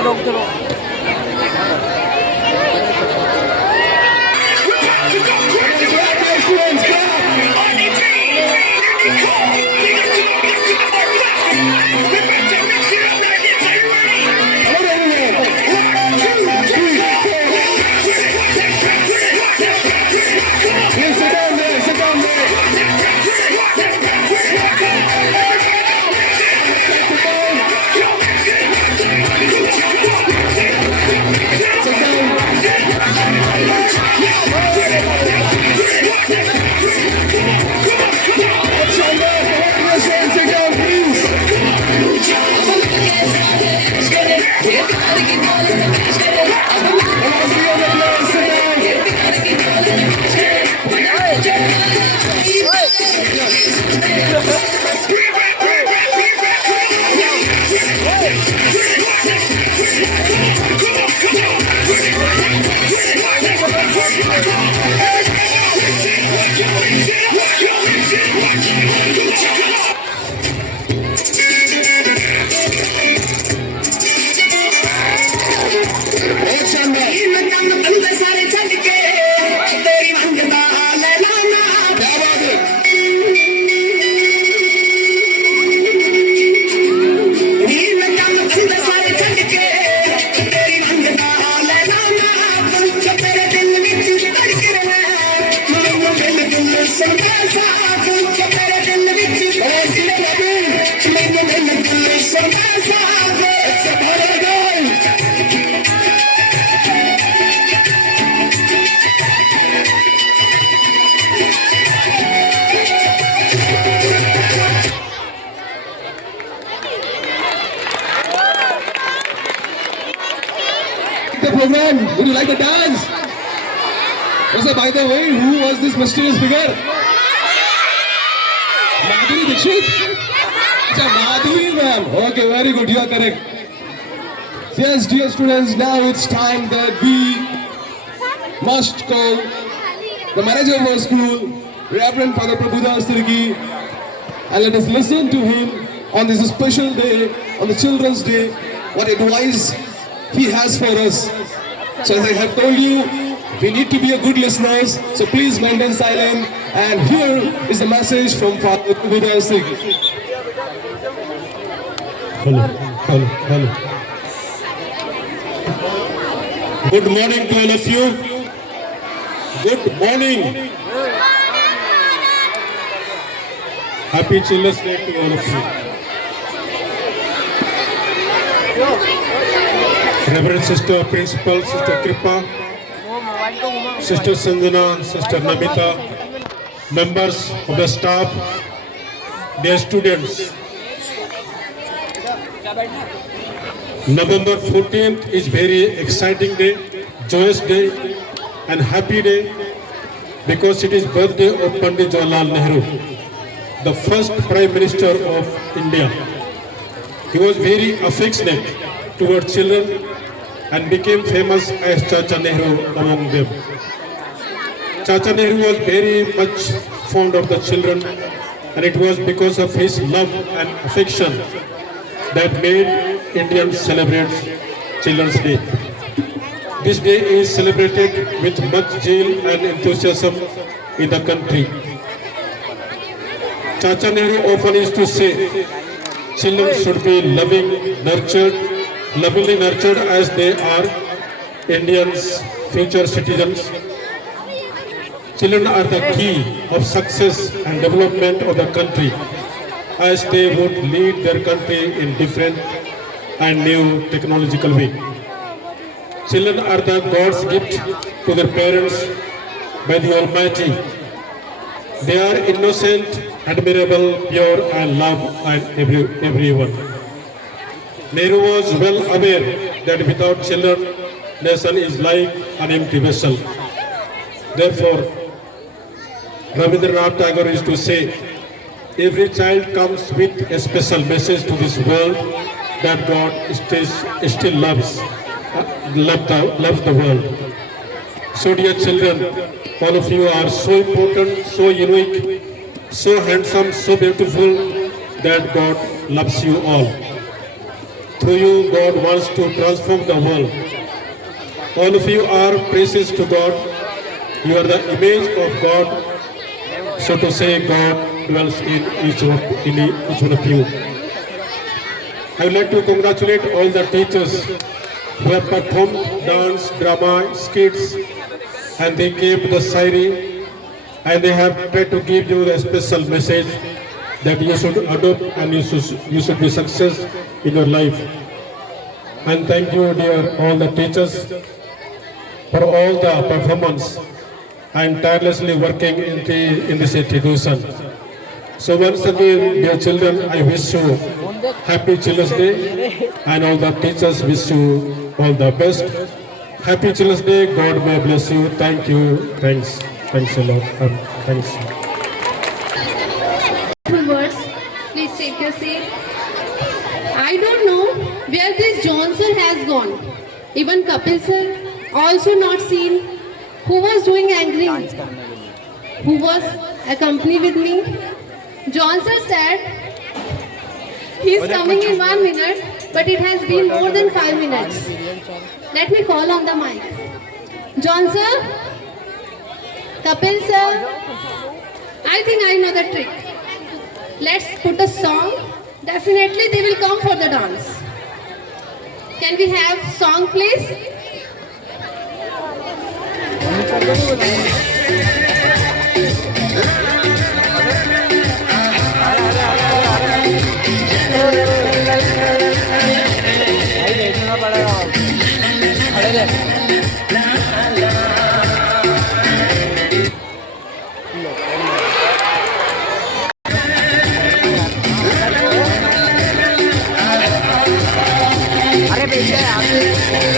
रोक दो. the program? Would you like to dance? Also, by the way, who was this mysterious figure? Madhuri Dixit? Acha, Madhuri ma'am. Okay, very good. You are correct. Yes, dear students, now it's time that we must call the manager of our school, Reverend Father Prabhudas Tirgi, and let us listen to him on this special day, on the Children's Day, what advice he has for us. So as I have told you, we need to be a good listeners, so please maintain silence. And here is the message from Father Prabhudas Tirgi. Hello. Good morning to all of you. Good morning. Happy Children's Day to all of you. Reverend Sister Principal, Sister Kripa, Sister Sanjana, Sister Namita, members of the staff, dear students. November 14th is very exciting day, joyous day and happy day because it is birthday of Pandit Jawaharlal Nehru, the first Prime Minister of India. He was very affectionate towards children and became famous as Chacha Nehru among them. Chacha Nehru was very much fond of the children, and it was because of his love and affection that made Indians celebrate Children's Day. This day is celebrated with much zeal and enthusiasm in the country. Chacha Nehru often used to say, children should be lovingly nurtured as they are Indians' future citizens. Children are the key of success and development of the country, as they would lead their country in different and new technological way. Children are the God's gift to their parents by the Almighty. They are innocent, admirable, pure, and love everyone. Nehru was well aware that without children, nation is like an empty vessel. Therefore, Rabindranath Tagore used to say, every child comes with a special message to this world that God still loves the world. So dear children, all of you are so important, so unique, so handsome, so beautiful that God loves you all. Through you, God wants to transform the world. All of you are precious to God. You are the image of God. So to say, God dwells in each one of you. I would like to congratulate all the teachers who have performed dance, drama, skits, and they gave the Sairi, and they have tried to give you a special message that you should adopt and you should be success in your life. And thank you, dear all the teachers, for all the performance and tirelessly working in this institution. So once again, dear children, I wish you Happy Children's Day, and all the teachers wish you all the best. Happy Children's Day. God may bless you. Thank you. Thanks a lot. Thanks. Words, please take your seat. I don't know where this Johnson has gone. Even Kapil sir also not seen. Who was doing angry? Who was accompanied with me? Johnson said he is coming in 1 minute, but it has been more than 5 minutes. Let me call on the mic. Johnson, Kapil sir, I think I know the trick. Let's put a song. Definitely they will come for the dance. Can we have song please? अरे पीछे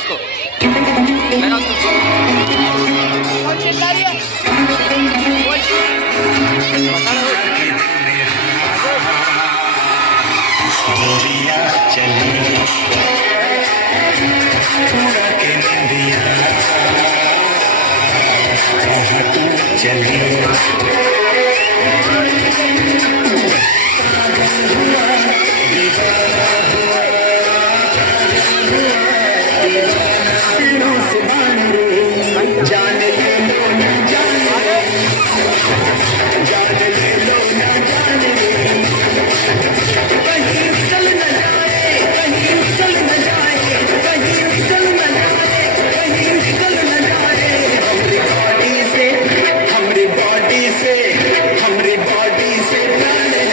उसको उड़ा के नदिया कहाँ तू चली जान ले लो ना जान ले लो ना जान ले कहीं चल न जाए कहीं चल न जाए कहीं चल न जाए कहीं चल न जाए हमारी बॉडी से हमारी बॉडी से प्राण ले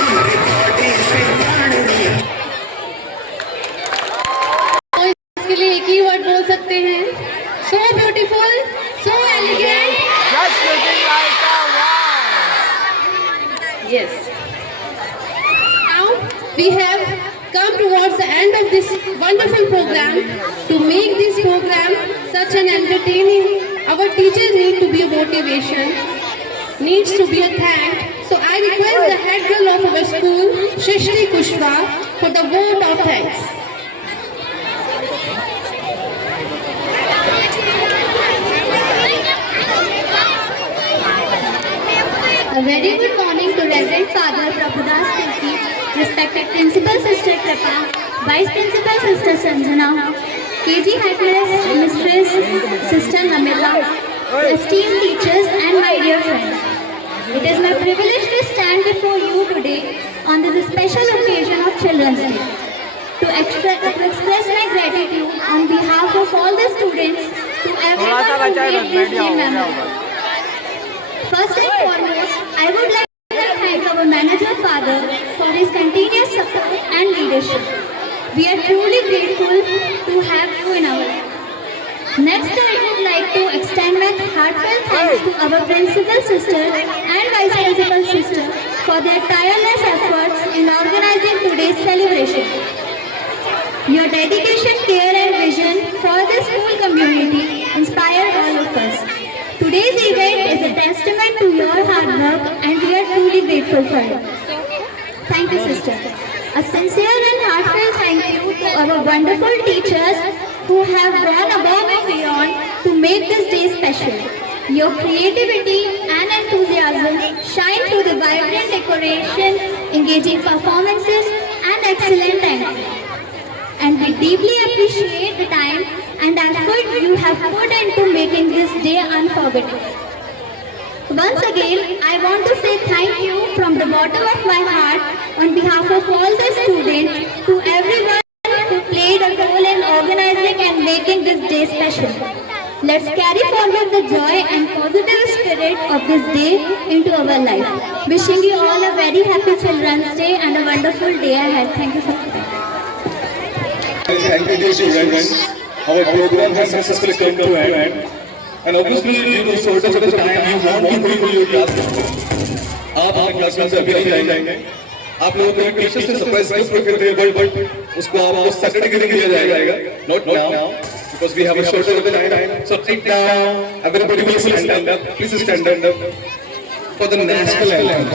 हमारी बॉडी से प्राण ले इसके लिए एक ही वर्ड बोल सकते हैं, so beautiful, so elegant. Just looking like a wow. Yes. Now we have come towards the end of this wonderful program. To make this program such an entertaining, our teachers need to be a motivation, needs to be a thank. So I request the head girl of our school, Shrishti Kushwa, for the vote of thanks. A very good morning to Reverend Father Prabhudas Tilki, respected Principal Sister Kripa, Vice Principal Sister Sanjana, KG High Class Mistress Sister Namita, esteemed teachers and my dear friends. It is my privilege to stand before you today on this special occasion of Children's Day to express my gratitude on behalf of all the students to everyone who made this day memorable. First and foremost, I would like to thank our manager father for his continuous support and leadership. We are truly grateful to have you in our life. Next, I would like to extend my heartfelt thanks to our principal sister and vice principal sister for their tireless efforts in organizing today's celebration. Your dedication, care and vision for the school community inspired all of us. Today's event is a testament to your hard work and we are truly grateful for it. Thank you, sister. A sincere and heartfelt thank you to our wonderful teachers who have gone above and beyond to make this day special. Your creativity and enthusiasm shine through the vibrant decoration, engaging performances and excellent acting. And we deeply appreciate the time and effort you have put into making this day unforgettable. Once again, I want to say thank you from the bottom of my heart on behalf of all the students to everyone who played a role in organizing and making this day special. Let's carry forward the joy and positive spirit of this day into our life. Wishing you all a very happy Children's Day and a wonderful day ahead. Thank you so much. Thank you, dear students. Our program has successfully come to an end. And obviously, due to shortage of the time, you want to bring your classroom. आप अपने क्लासरूम से अभी नहीं जाएंगे. आप लोगों को टीचर्स से सरप्राइज गिफ्ट रखे थे, बट उसको आपको सैटरडे के दिन दिया जाएगा. Not now, because we have a shortage of the time. So right now, everybody will stand up. Please stand up for the national anthem.